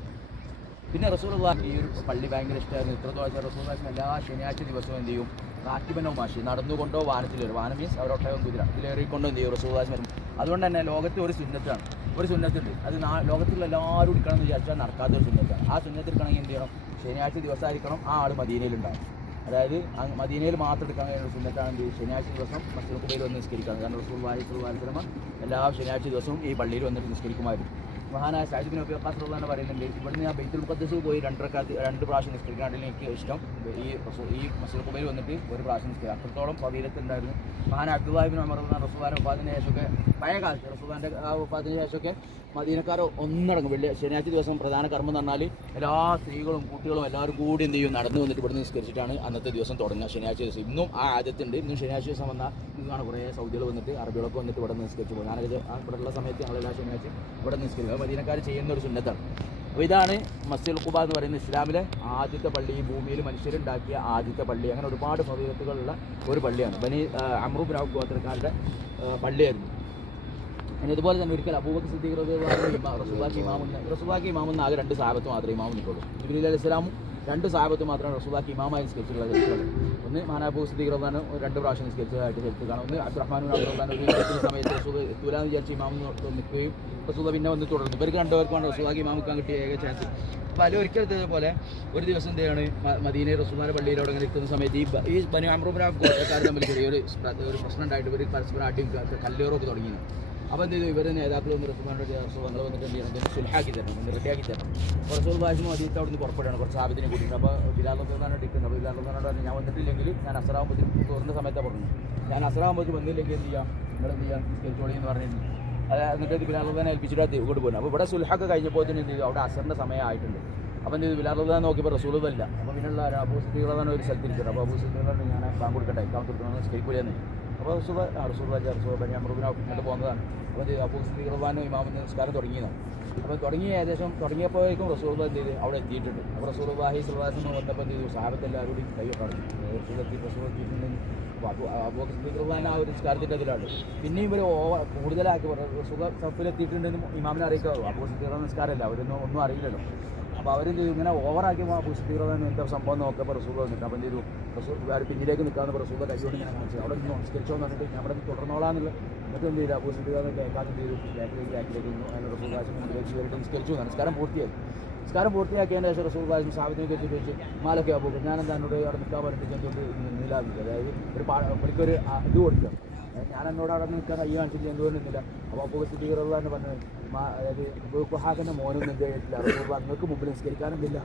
പിന്നെ റസൂലുള്ളാഹി ഈ ഒരു പള്ളി ഭയങ്കര ഇഷ്ടമായിരുന്നു. ഇത്രത്തോളം റസൂലുള്ളാഹി എല്ലാ ശനിയാഴ്ച ദിവസവും എന്ത് ചെയ്യും, കാറ്റിബനോ മാഷി നടന്നുകൊണ്ടോ വാനത്തിലേറും. വാനം മീൻസ് അവരൊട്ടകം കുതിര ഇതിലേറിക്കൊണ്ടോ എന്ത് ചെയ്യും റസൂലുള്ളാഹി വരും. അതുകൊണ്ട് തന്നെ ലോകത്ത് ഒരു സുന്നത്താണ്, ഒരു സുന്നത്തുണ്ട്. അത് ലോകത്തുള്ള എല്ലാവരും എടുക്കണം എന്ന് വിചാരിച്ചാൽ നടക്കാത്തൊരു സുന്നത്താണ്. ആ സുന്നത്ത് എടുക്കണമെങ്കിൽ എന്ത് ചെയ്യണം, ശനിയാഴ്ച ദിവസമായിരിക്കണം ആ ആൾ മദീനയിലുണ്ടാവും. അതായത് മദീനയിൽ മാത്രം എടുക്കാൻ കഴിയുന്ന സുന്നത്താണ് എന്ത്, ശനിയാഴ്ച ദിവസം മസ്ജിദുൽ ഖുബയിൽ വന്ന് നിസ്കരിക്കണം. കാരണം റസൂലുള്ളാഹി സ്വല്ലല്ലാഹു അലൈഹി വസല്ലം എല്ലാ ശനിയാഴ്ച ദിവസവും ഈ പള്ളിയിൽ വന്നിട്ട് നിസ്കരിക്കുമായിരുന്നു. മഹാനായ സഅദ് ബിൻ അബീ വഖാസ് റളിയല്ലാഹു അൻഹു പറയുന്നുണ്ട്, ഇവിടുന്ന് ഞാൻ ബൈത്തുൽ മുഖദ്ദസിൽ പോയി രണ്ട് പ്രാവശ്യം നിസ്കരിക്കാണ്ടിൽ എനിക്ക് ഇഷ്ടം ഈ മസ്ജിദുൽ ഖുബയിൽ വന്നിട്ട് ഒരു പ്രാവശ്യം നിസ്കരിക്കാം. അത്രത്തോളം ഫദീലത്തുണ്ടായിരുന്നു. മഹാനായ അബ്ദുല്ലാഹി ഇബ്നു ഉമർ റളിയല്ലാഹു അൻഹു റസൂലുള്ളാഹിന്റെ വഫാത്തിന് ശേഷമൊക്കെ പഴയ കാലത്ത് റസൂലുള്ളാഹിന്റെ ആ വഫാത്തിന് ശേഷമൊക്കെ മദീനക്കാർ ഒന്നടങ്ങും. ശനിയാഴ്ച ദിവസം പ്രധാന കർമ്മം എന്ന് പറഞ്ഞാൽ എല്ലാ സ്ത്രീകളും കുട്ടികളും എല്ലാവരും കൂടി എന്ത് ചെയ്യും, നടന്നു വന്നിട്ട് ഇവിടെ നിസ്കരിച്ചിട്ടാണ് അന്നത്തെ ദിവസം തുടങ്ങുക. ശനിയാഴ്ച ദിവസം ഇന്നും ആ ആദ്യത്തുണ്ട്. ഇന്നും ശനിയാഴ്ച ദിവസം വന്നാൽ ഇന്നാണ് കുറേ സൗദികൾ വന്നിട്ട് അറബികളൊക്കെ വന്നിട്ട് ഇവിടെ നിസ്കരിച്ചു പോകും. ഞാനത് ഇവിടെ ഉള്ള സമയത്ത് ഞങ്ങളെല്ലാ ശനിയാഴ്ച ഇവിടെ നിസ്കരിക്കും. മദീനക്കാർ ചെയ്യുന്ന ഒരു സുന്നത്താണ്. അപ്പോൾ ഇതാണ് മസ്ജിദുൽ ഖുബ എന്ന് പറയുന്നത് ഇസ്ലാമിലെ ആദ്യത്തെ പള്ളി, ഈ ഭൂമിയിൽ മനുഷ്യരുണ്ടാക്കിയ ആദ്യത്തെ പള്ളി. അങ്ങനെ ഒരുപാട് ഫദീലത്തുകളുള്ള ഒരു പള്ളിയാണ്. ബനി അംറു ബിൻ ഔഫ് ഗോത്രക്കാരുടെ പള്ളിയായിരുന്നു. പിന്നെ ഇതുപോലെ തന്നെ ഒരിക്കൽ അബൂബക്കർ സിദ്ദീഖ് റസൂലുള്ളാഹിക്ക് ഇമാമെന്ന് ആകെ 2 സഹാബത്ത് മാത്രമേ ഇമാം നിൽക്കുള്ളൂ. ജിബ്രീൽ അലൈഹി സ്വലാമും 2 സഹാബത്ത് മാത്രമാണ് റസൂലുള്ളാഹിക്ക് ഇമാമായി നിസ്കരിച്ചിട്ടുള്ള ചരിത്രം. ഒന്ന് മഹാനായ അബൂ സിദ്ദീഖ് റളിയല്ലാഹു അൻഹു 2 പ്രാവശ്യം നിസ്കരിച്ചതായിട്ട് ചരിത്രം കാണാം. ഒന്ന് അബ്ദുറഹ്മാൻ ബിൻ ഔഫ് റളിയല്ലാഹു അൻഹു ഒരു സമയത്ത് റസൂൽ എത്തൂലാന്ന് വിചാരിച്ച് ഇമാം നിൽക്കുകയും റസൂൽ പിന്നെ വന്ന് തുടർന്നു. ഇവർക്ക് 2 പേർക്കാണ് റസൂലുള്ളാഹിക്ക് ഇമാം നിൽക്കാൻ കിട്ടിയ ഏക ചാൻസ്. അപ്പോൾ അതിൽ ഒരിക്കൽ ഇതേപോലെ ഒരു ദിവസം എന്താണ് മദീനയിൽ റസൂലുള്ളാഹിയുടെ പള്ളിയിലവിടെ അങ്ങനെ നിൽക്കുന്ന സമയത്ത് ഈ ബനി അംറു ബിൻ ഔഫ് ഗോത്രക്കാർ തമ്മിൽ ചെറിയൊരു പ്രശ്നം ഉണ്ടായിട്ട് ഇവർ പരസ്പരം അടിയും കല്ലേറൊക്കെ തുടങ്ങി. അപ്പോൾ എന്ത് ചെയ്തു, ഇവരെ നേതാക്കൾ വന്ന് റസൂലുള്ളാഹിയുടെ വന്നിട്ട് എന്ത് ചെയ്യണം, എന്തെങ്കിലും സുൽഹാക്കി തരണം, ഒന്ന് റെഡിയാക്കി തരണം. അപ്പോൾ റസൂലുള്ളാഹി മദീനത്ത് അവിടെ നിന്ന് പുറപ്പെടുകയാണ് കുറച്ച് സാബിത്തിനെ കൂട്ടിയിട്ട്. അപ്പോൾ ബിലാൽ റളിയല്ലാഹു ഇരിക്കുന്നത്. അപ്പോൾ ബിലാൽ റളിയല്ലാഹു പറഞ്ഞു, ഞാൻ വന്നിട്ടില്ലെങ്കിൽ ഞാൻ അസ്റാവുമ്പോൾ തുറന്ന സമയത്താണ് പറഞ്ഞു, ഞാൻ അസ്റാവുമ്പോൾ വന്നില്ലെങ്കിൽ എന്ത് ചെയ്യാം, നിങ്ങൾ എന്ത് ചെയ്യാം നിസ്കരിച്ചോളി എന്ന് പറഞ്ഞിരുന്നു. എന്നിട്ട് ബിലാൽ റളിയല്ലാഹു ഏൽപ്പിച്ചിട്ട് ഇങ്ങോട്ട് പോകുന്നു. അപ്പോൾ ഇവിടെ സുൽഹൊക്കെ കഴിഞ്ഞപ്പോൾ തന്നെ എന്ത് ചെയ്തു, അവിടെ അസറിൻ്റെ സമയമായിട്ടുണ്ട്. അപ്പോൾ എന്ത് ചെയ്തു, ബിലാൽ റളിയല്ലാഹു നോക്കിയപ്പോൾ റസൂലുള്ളാഹില്ല. അപ്പോൾ പിന്നെയുള്ള അബൂ സിദ്ദീഖ് റളിയല്ലാഹു ഒരു സ്ഥലത്തിരിക്കുന്നത്. അപ്പോൾ അബൂ സിദ്ദീഖ് റളിയല്ലാഹു ഞാൻ ബാങ്ക് കൊടുക്കട്ടെ, ഇക്കാമത്ത് കൊടുക്കണമെന്ന് നിസ്കരിക്കൂലെന്ന്. അപ്പോൾ റസൂലുള്ളാഹി ബനി അംറു ബിൻ ഔഫ് ഇങ്ങോട്ട് പോകുന്നതാണ്. അപ്പോൾ അബൂ സിദ്ദീഖ് റളിയല്ലാഹു ഇമാമിന് നിസ്കാരം തുടങ്ങിയതാണ്. അപ്പോൾ ഏകദേശം തുടങ്ങിയപ്പോഴേക്കും റസൂലുള്ളാഹി എന്ത് ചെയ്ത് അവിടെ എത്തിയിട്ടുണ്ട്. അപ്പോൾ റസൂലുള്ളാഹി സ്വല്ലല്ലാഹു അലൈഹി വസല്ലം വന്നപ്പോൾ എന്ത് ചെയ്തു, സഹാബത്ത് എല്ലാവരും കൈയ്യൊട്ടാണ് റസൂൽ എത്തിയിട്ടുണ്ടെങ്കിൽ. അപ്പോൾ അബൂബക്കർ സിദ്ദീഖ് റളിയല്ലാഹു ആ ഒരു നിസ്കാരത്തിൻ്റെ ഇതിലാണ്. പിന്നെയും ഇവർ കൂടുതലാക്കി റസൂൽ സഫിലെത്തിയിട്ടുണ്ടെന്ന് ഇമാമിനെ അറിയിക്കുക. അബൂ സിദ്ദീഖ് റളിയല്ലാഹു നിസ്കാരമല്ല, ഒന്നും അറിയില്ലല്ലോ. അപ്പോൾ അവരെന്ത് ചെയ്തു, ഇങ്ങനെ ഓവറാക്കിയപ്പോൾ അബൂ സിദ്ദീഖ് റളിയല്ലാഹു എന്താ സംഭവം നോക്കിയപ്പോൾ റസൂൽ വന്നിട്ട് അപ്പോൾ എന്ത് ചെയ്തു, റസൂൽ പിന്നിലേക്ക് നിൽക്കാമെന്ന് റസൂലിൻ്റെ കൈയോട് ഇങ്ങനെ കാണിച്ചു. അവിടെ നിന്ന് നിസ്കരിച്ചോ എന്ന് പറഞ്ഞിട്ട് ഞാൻ അവിടെ തുടർന്നോളാന്നുള്ള. എന്നിട്ട് എന്ത് ചെയ്തു, അബൂ സിദ്ദീഖ് റളിയല്ലാഹു കേൾക്കാതെ എന്ത് ചെയ്തു, ബാക്കിലേക്ക് നിന്നു. അതിന് റസൂൽ മുന്നിലേക്ക് കയറിയിട്ട് നിസ്കരിച്ചു. നിസ്കാരം പൂർത്തിയാക്കിയതിന് ശേഷം റസൂൽ സാബിത്തിനെ വെച്ചിട്ട് ചോദിച്ചു, മാലൊക്കെ അബൂബക്കർ ഞാനെന്താ എന്നോട് അവിടെ നിൽക്കാൻ പറഞ്ഞിട്ട് എന്തുകൊണ്ട് നിലാവില്ല, അതായത് പുള്ളിക്കൊരു ഇത് കൊടുക്കുക, ഞാൻ എന്നോട് അവിടെ നിൽക്കാൻ കയ്യ കാണിച്ചിട്ട് എന്തുകൊണ്ട് നിന്നില്ല. അപ്പോൾ അബൂബക്കർ സിദ്ദീഖ് റളിയല്ലാഹു അൻഹു പറഞ്ഞത്, അതായത് ഖുഹാഖിൻ്റെ മോനൊന്നും എന്ത് ചെയ്തിട്ടില്ല, റസൂൽ അങ്ങക്ക് മുമ്പിൽ നിസ്കരിക്കാനെന്തില്ല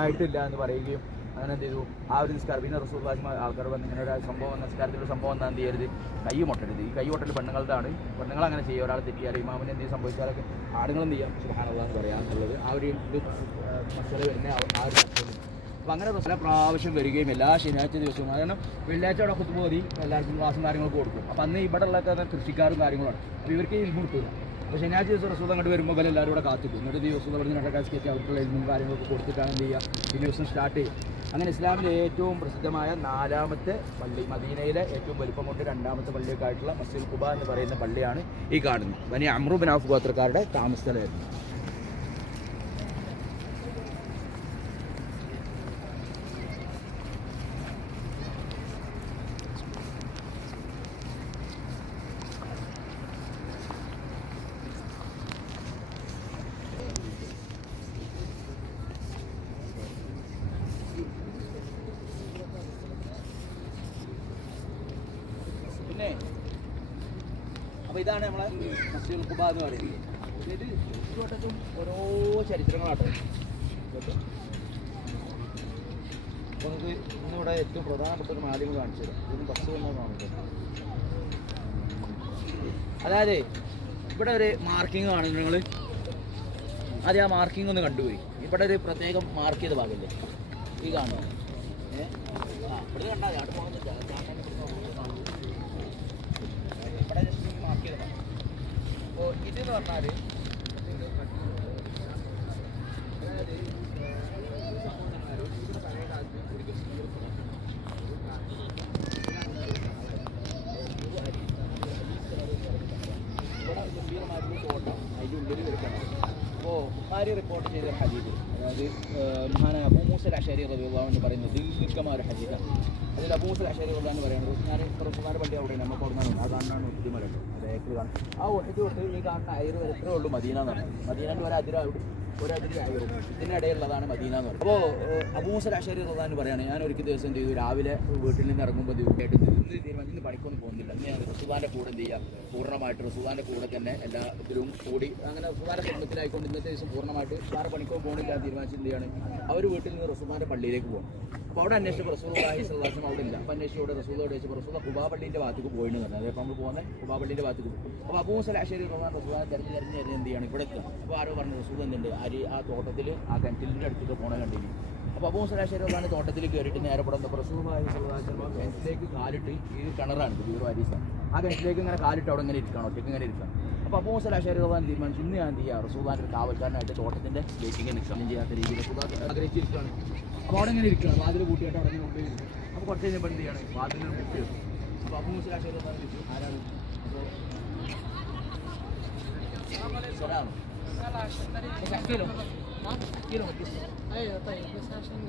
ആയിട്ടില്ല എന്ന് പറയുകയും അങ്ങനെ എന്ത് ചെയ്തു, ആ ഒരു നിസ്കാരം. പിന്നെ റസൂലുള്ളാഹി ആൾക്കാർ വന്ന് ഇങ്ങനെ ഒരു സംഭവം, നിസ്കാരത്തിലൊരു സംഭവം എന്താ എന്ത് ചെയ്യരുത്, കൈ മുട്ടരുത്. ഈ കൈ മുട്ടൽ പെണ്ണുങ്ങളുടെയാണ്, പെണ്ണുങ്ങൾ അങ്ങനെ ചെയ്യുക. ഒരാൾ തെറ്റിയാൽ ഇമാമിന് എന്തെങ്കിലും സംഭവിച്ചാലൊക്കെ ആണുങ്ങൾ എന്ത് ചെയ്യാം, സുബ്ഹാനല്ലാഹ് എന്ന് പറയാമെന്നുള്ളത് ആ ഒരു മസല വരുന്ന ആ ഒരു മസല. അപ്പോൾ അങ്ങനെ പല പ്രാവശ്യം വരികയും എല്ലാ ശനിയാഴ്ച ദിവസവും, കാരണം വെള്ളിയാഴ്ച അവിടെ കുത്തുമ്പോൾ മതി എല്ലാവർക്കും ക്ലാസും കാര്യങ്ങളൊക്കെ കൊടുക്കും. അപ്പോൾ അന്ന് ഇവിടെ ഉള്ള കൃഷിക്കാരും കാര്യങ്ങളാണ്. അപ്പോൾ ഇവർക്ക് ഇൽമു കിട്ടില്ല. അപ്പോൾ ശനിയാഴ്ച ദിവസം റസൂൽ അങ്ങോട്ട് വരുമ്പോൾ പല എല്ലാവരും ഇവിടെ കാത്തിക്കും. എന്നിട്ട് ദിവസം ഇവിടെ നിന്ന് രണ്ടര സ്കെച്ച് അവർക്കുള്ള ഇൽമും കാര്യങ്ങളൊക്കെ കൊടുത്തിട്ടാണ് എന്ത് ചെയ്യുക, ഈ ദിവസം സ്റ്റാർട്ട് ചെയ്യും. അങ്ങനെ ഇസ്ലാമിലെ ഏറ്റവും പ്രസിദ്ധമായ 4ാമത്തെ പള്ളി, മദീനയിലെ ഏറ്റവും വലുപ്പം കൊണ്ട് 2ാമത്തെ പള്ളിയൊക്കെ ആയിട്ടുള്ള മസ്ജിദുൽ ഖുബ എന്ന് പറയുന്ന പള്ളിയാണ് ഈ കാണുന്നത്. ബനി അംറു ബിൻ ഔഫ് ഗോത്രക്കാരുടെ താമസസ്ഥലമായിരുന്നു. പിന്നെ അപ്പോൾ ഇതാണ് നമ്മളെ മസ്ജിദുൽ ഖുബ എന്ന് പറയുന്നത്. ഇത് ചുറ്റുവട്ടത്തും ഓരോ ചരിത്രങ്ങളാട്ടോ. അപ്പോൾ നമുക്ക് ഇന്നിവിടെ ഏറ്റവും പ്രധാനപ്പെട്ട ഒരു മാലിന്യം കാണിച്ചു തരാം. ഇതിന് ബസ് വന്നതാണ്. അതായത് ഇവിടെ ഒരു മാർക്കിങ് കാണുന്നു നിങ്ങൾ. അത് ആ മാർക്കിംഗ് ഒന്ന് കണ്ടുപോയി. ഇവിടെ ഒരു പ്രത്യേകം മാർക്ക് ചെയ്ത ഭാഗമില്ലേ, ഈ കാണുമോ? ഇവിടെ കണ്ടാൽ അവിടെ പോകുന്നില്ല. ഇവിടെ ജസ്റ്റ് മാർക്ക് ചെയ്തതാണ്. അപ്പോൾ ഇതെന്ന് പറഞ്ഞാൽ അതായത് പഴയ കാലത്ത് ഗംഭീരമായിട്ടുള്ള തോട്ടം അതിൻ്റെ ഉള്ളിൽ കിടക്കണം. അപ്പോൾ ബുഖാരി റിപ്പോർട്ട് ചെയ്ത ഹദീദ്, അതായത് മഹാനായ അബൂ മൂസ അശ്അരി റളിയല്ലാഹു അൻഹു പറയുന്നത് ദീർഘമായ ഒരു ഹദീദാണ്. അതിൽ അബൂ മൂസ അശ്അരി റളിയല്ലാഹു അൻഹു പറയുന്നത്, ഞാൻ പ്രധാന പള്ളി അവിടെ നമുക്ക് അവിടെ നിന്നാണ്, ആ കാണാനാണ് ഉദ്യമലുണ്ട്, അത് ഏക്കർ കാണും. ആ ഒഹദ് തൊട്ട് ഈ കാണുന്ന അയർ വരെ എത്രയേ ഉള്ളൂ മദീന എന്ന് പറഞ്ഞു. മദീനൻ്റെ ഒരതിരി അയറും ഇതിനിടയിലുള്ളതാണ് മദീന എന്ന് പറയുന്നത്. അപ്പോൾ അബൂ മൂസ അശ്അരി റളിയല്ലാഹു അൻഹു പറയുകയാണ്, ഞാൻ ഒരിക്കൽ ദിവസം എന്ത് ചെയ്തു, രാവിലെ വീട്ടിൽ നിന്ന് ഇറങ്ങുമ്പോൾ ദിവസമായിട്ട് തീരുമാനിച്ച് പണിക്കൊന്നും പോകുന്നില്ല, ഞാൻ റസൂലുള്ളാഹിൻ്റെ കൂടെ എന്ത് ചെയ്യുക, പൂർണ്ണമായിട്ട് റസൂലുള്ളാഹിൻ്റെ കൂടെ തന്നെ എല്ലാ ഇതിലും കൂടി അങ്ങനെ റസൂലുള്ളാഹിൻ്റെ കുടുംബത്തിലായിക്കൊണ്ട് ഇന്നത്തെ ദിവസം പൂർണ്ണമായിട്ട് വേറെ പണിക്കോ പോകുന്നില്ല തീരുമാനിച്ച് എന്ത് ചെയ്യാണ്, അവർ വീട്ടിൽ നിന്ന് റസൂലുള്ളാഹിൻ്റെ പള്ളിയിലേക്ക് പോകും. അപ്പോൾ അവിടെ അന്വേഷിച്ചപ്പോൾ റസൂലുള്ളാഹി സ്വല്ലല്ലാഹു അലൈഹി വസല്ലം അവിടെ ഇല്ല. അപ്പോൾ അന്വേഷിച്ചോടെ റസൂലുള്ളാഹിയോട് ചോദിച്ചപ്പോൾ റസൂലുള്ളാഹി ഖുബാ പള്ളിൻ്റെ ഭാഗത്തേക്ക് പോയിന്ന് പറഞ്ഞു. അതേപ്പോൾ നമ്മൾ പോകുന്നത് ഖുബാ പള്ളിൻ്റെ ഭാഗത്തേക്ക് പോകും. അപ്പോൾ അബൂ മൂസ അശ്അരി റസൂലുള്ളാഹിനെ തിരഞ്ഞ് എന്ത് ചെയ്യാണ്, ഇവിടെ എത്തുക. അപ്പോൾ ആരോ പറഞ്ഞു റസൂൽ എന്തുണ്ട്, ആ തോട്ടത്തിൽ ആ കിണറ്റിലിൻ്റെ അടുത്തേക്ക് പോകണ കണ്ടിരുന്നു. അപ്പോൾ അബൂ മൂസ അശ്അരി റളിയല്ലാഹു തോട്ടത്തിൽ കയറിയിട്ട് നേരെ ഇവിടെ റസൂലുള്ളാഹി സ്വല്ലല്ലാഹു അലൈഹി വസല്ലം കിണറ്റിലേക്ക് കാലിട്ട്, ഈ കിണറാണ് ബീറു ഹദീസാണ്, ആ കിണറ്റിലേക്ക് ഇങ്ങനെ കാലിട്ട് അവിടെ ഇങ്ങനെ ഇരിക്കണം, ഒറ്റയ്ക്ക് ഇങ്ങനെ ഇരിക്കണം. അപ്പോൾ അബൂ മൂസ അശ്അരി റളിയല്ലാഹു തീരുമാനിച്ചു, ഇന്ന് ഞാൻ എന്ത് ചെയ്യുക, റസൂലുള്ളാഹിൻ്റെ ഒരു കാവൽക്കാരനായിട്ട് തോട്ടത്തിൻ്റെ ഗേറ്റിംഗ് നിൽക്കണം ചെയ്യാത്ത രീതിയിൽ റസൂലുള്ളാഹി ആഗ്രഹിച്ചിരിക്കുകയാണ്. അപ്പോൾ അവിടെ ഇങ്ങനെ ഇരിക്കണം, വാതിൽ കൂട്ടിയിട്ട് അവിടെ ഇങ്ങനെ ഉള്ളിൽ ഇരിക്കും. അപ്പോൾ കുറച്ച് കഴിഞ്ഞപ്പോൾ എന്ത് ചെയ്യാണ്, വാതിലിന് മുട്ടി വെക്കും. അപ്പോൾ അബൂ മൂസ അശ്അരി റളിയല്ലാഹു ചോദിച്ചു, ആരാണ്? അപ്പോൾ احكي لهم القصة. ايوه طيب بس عشان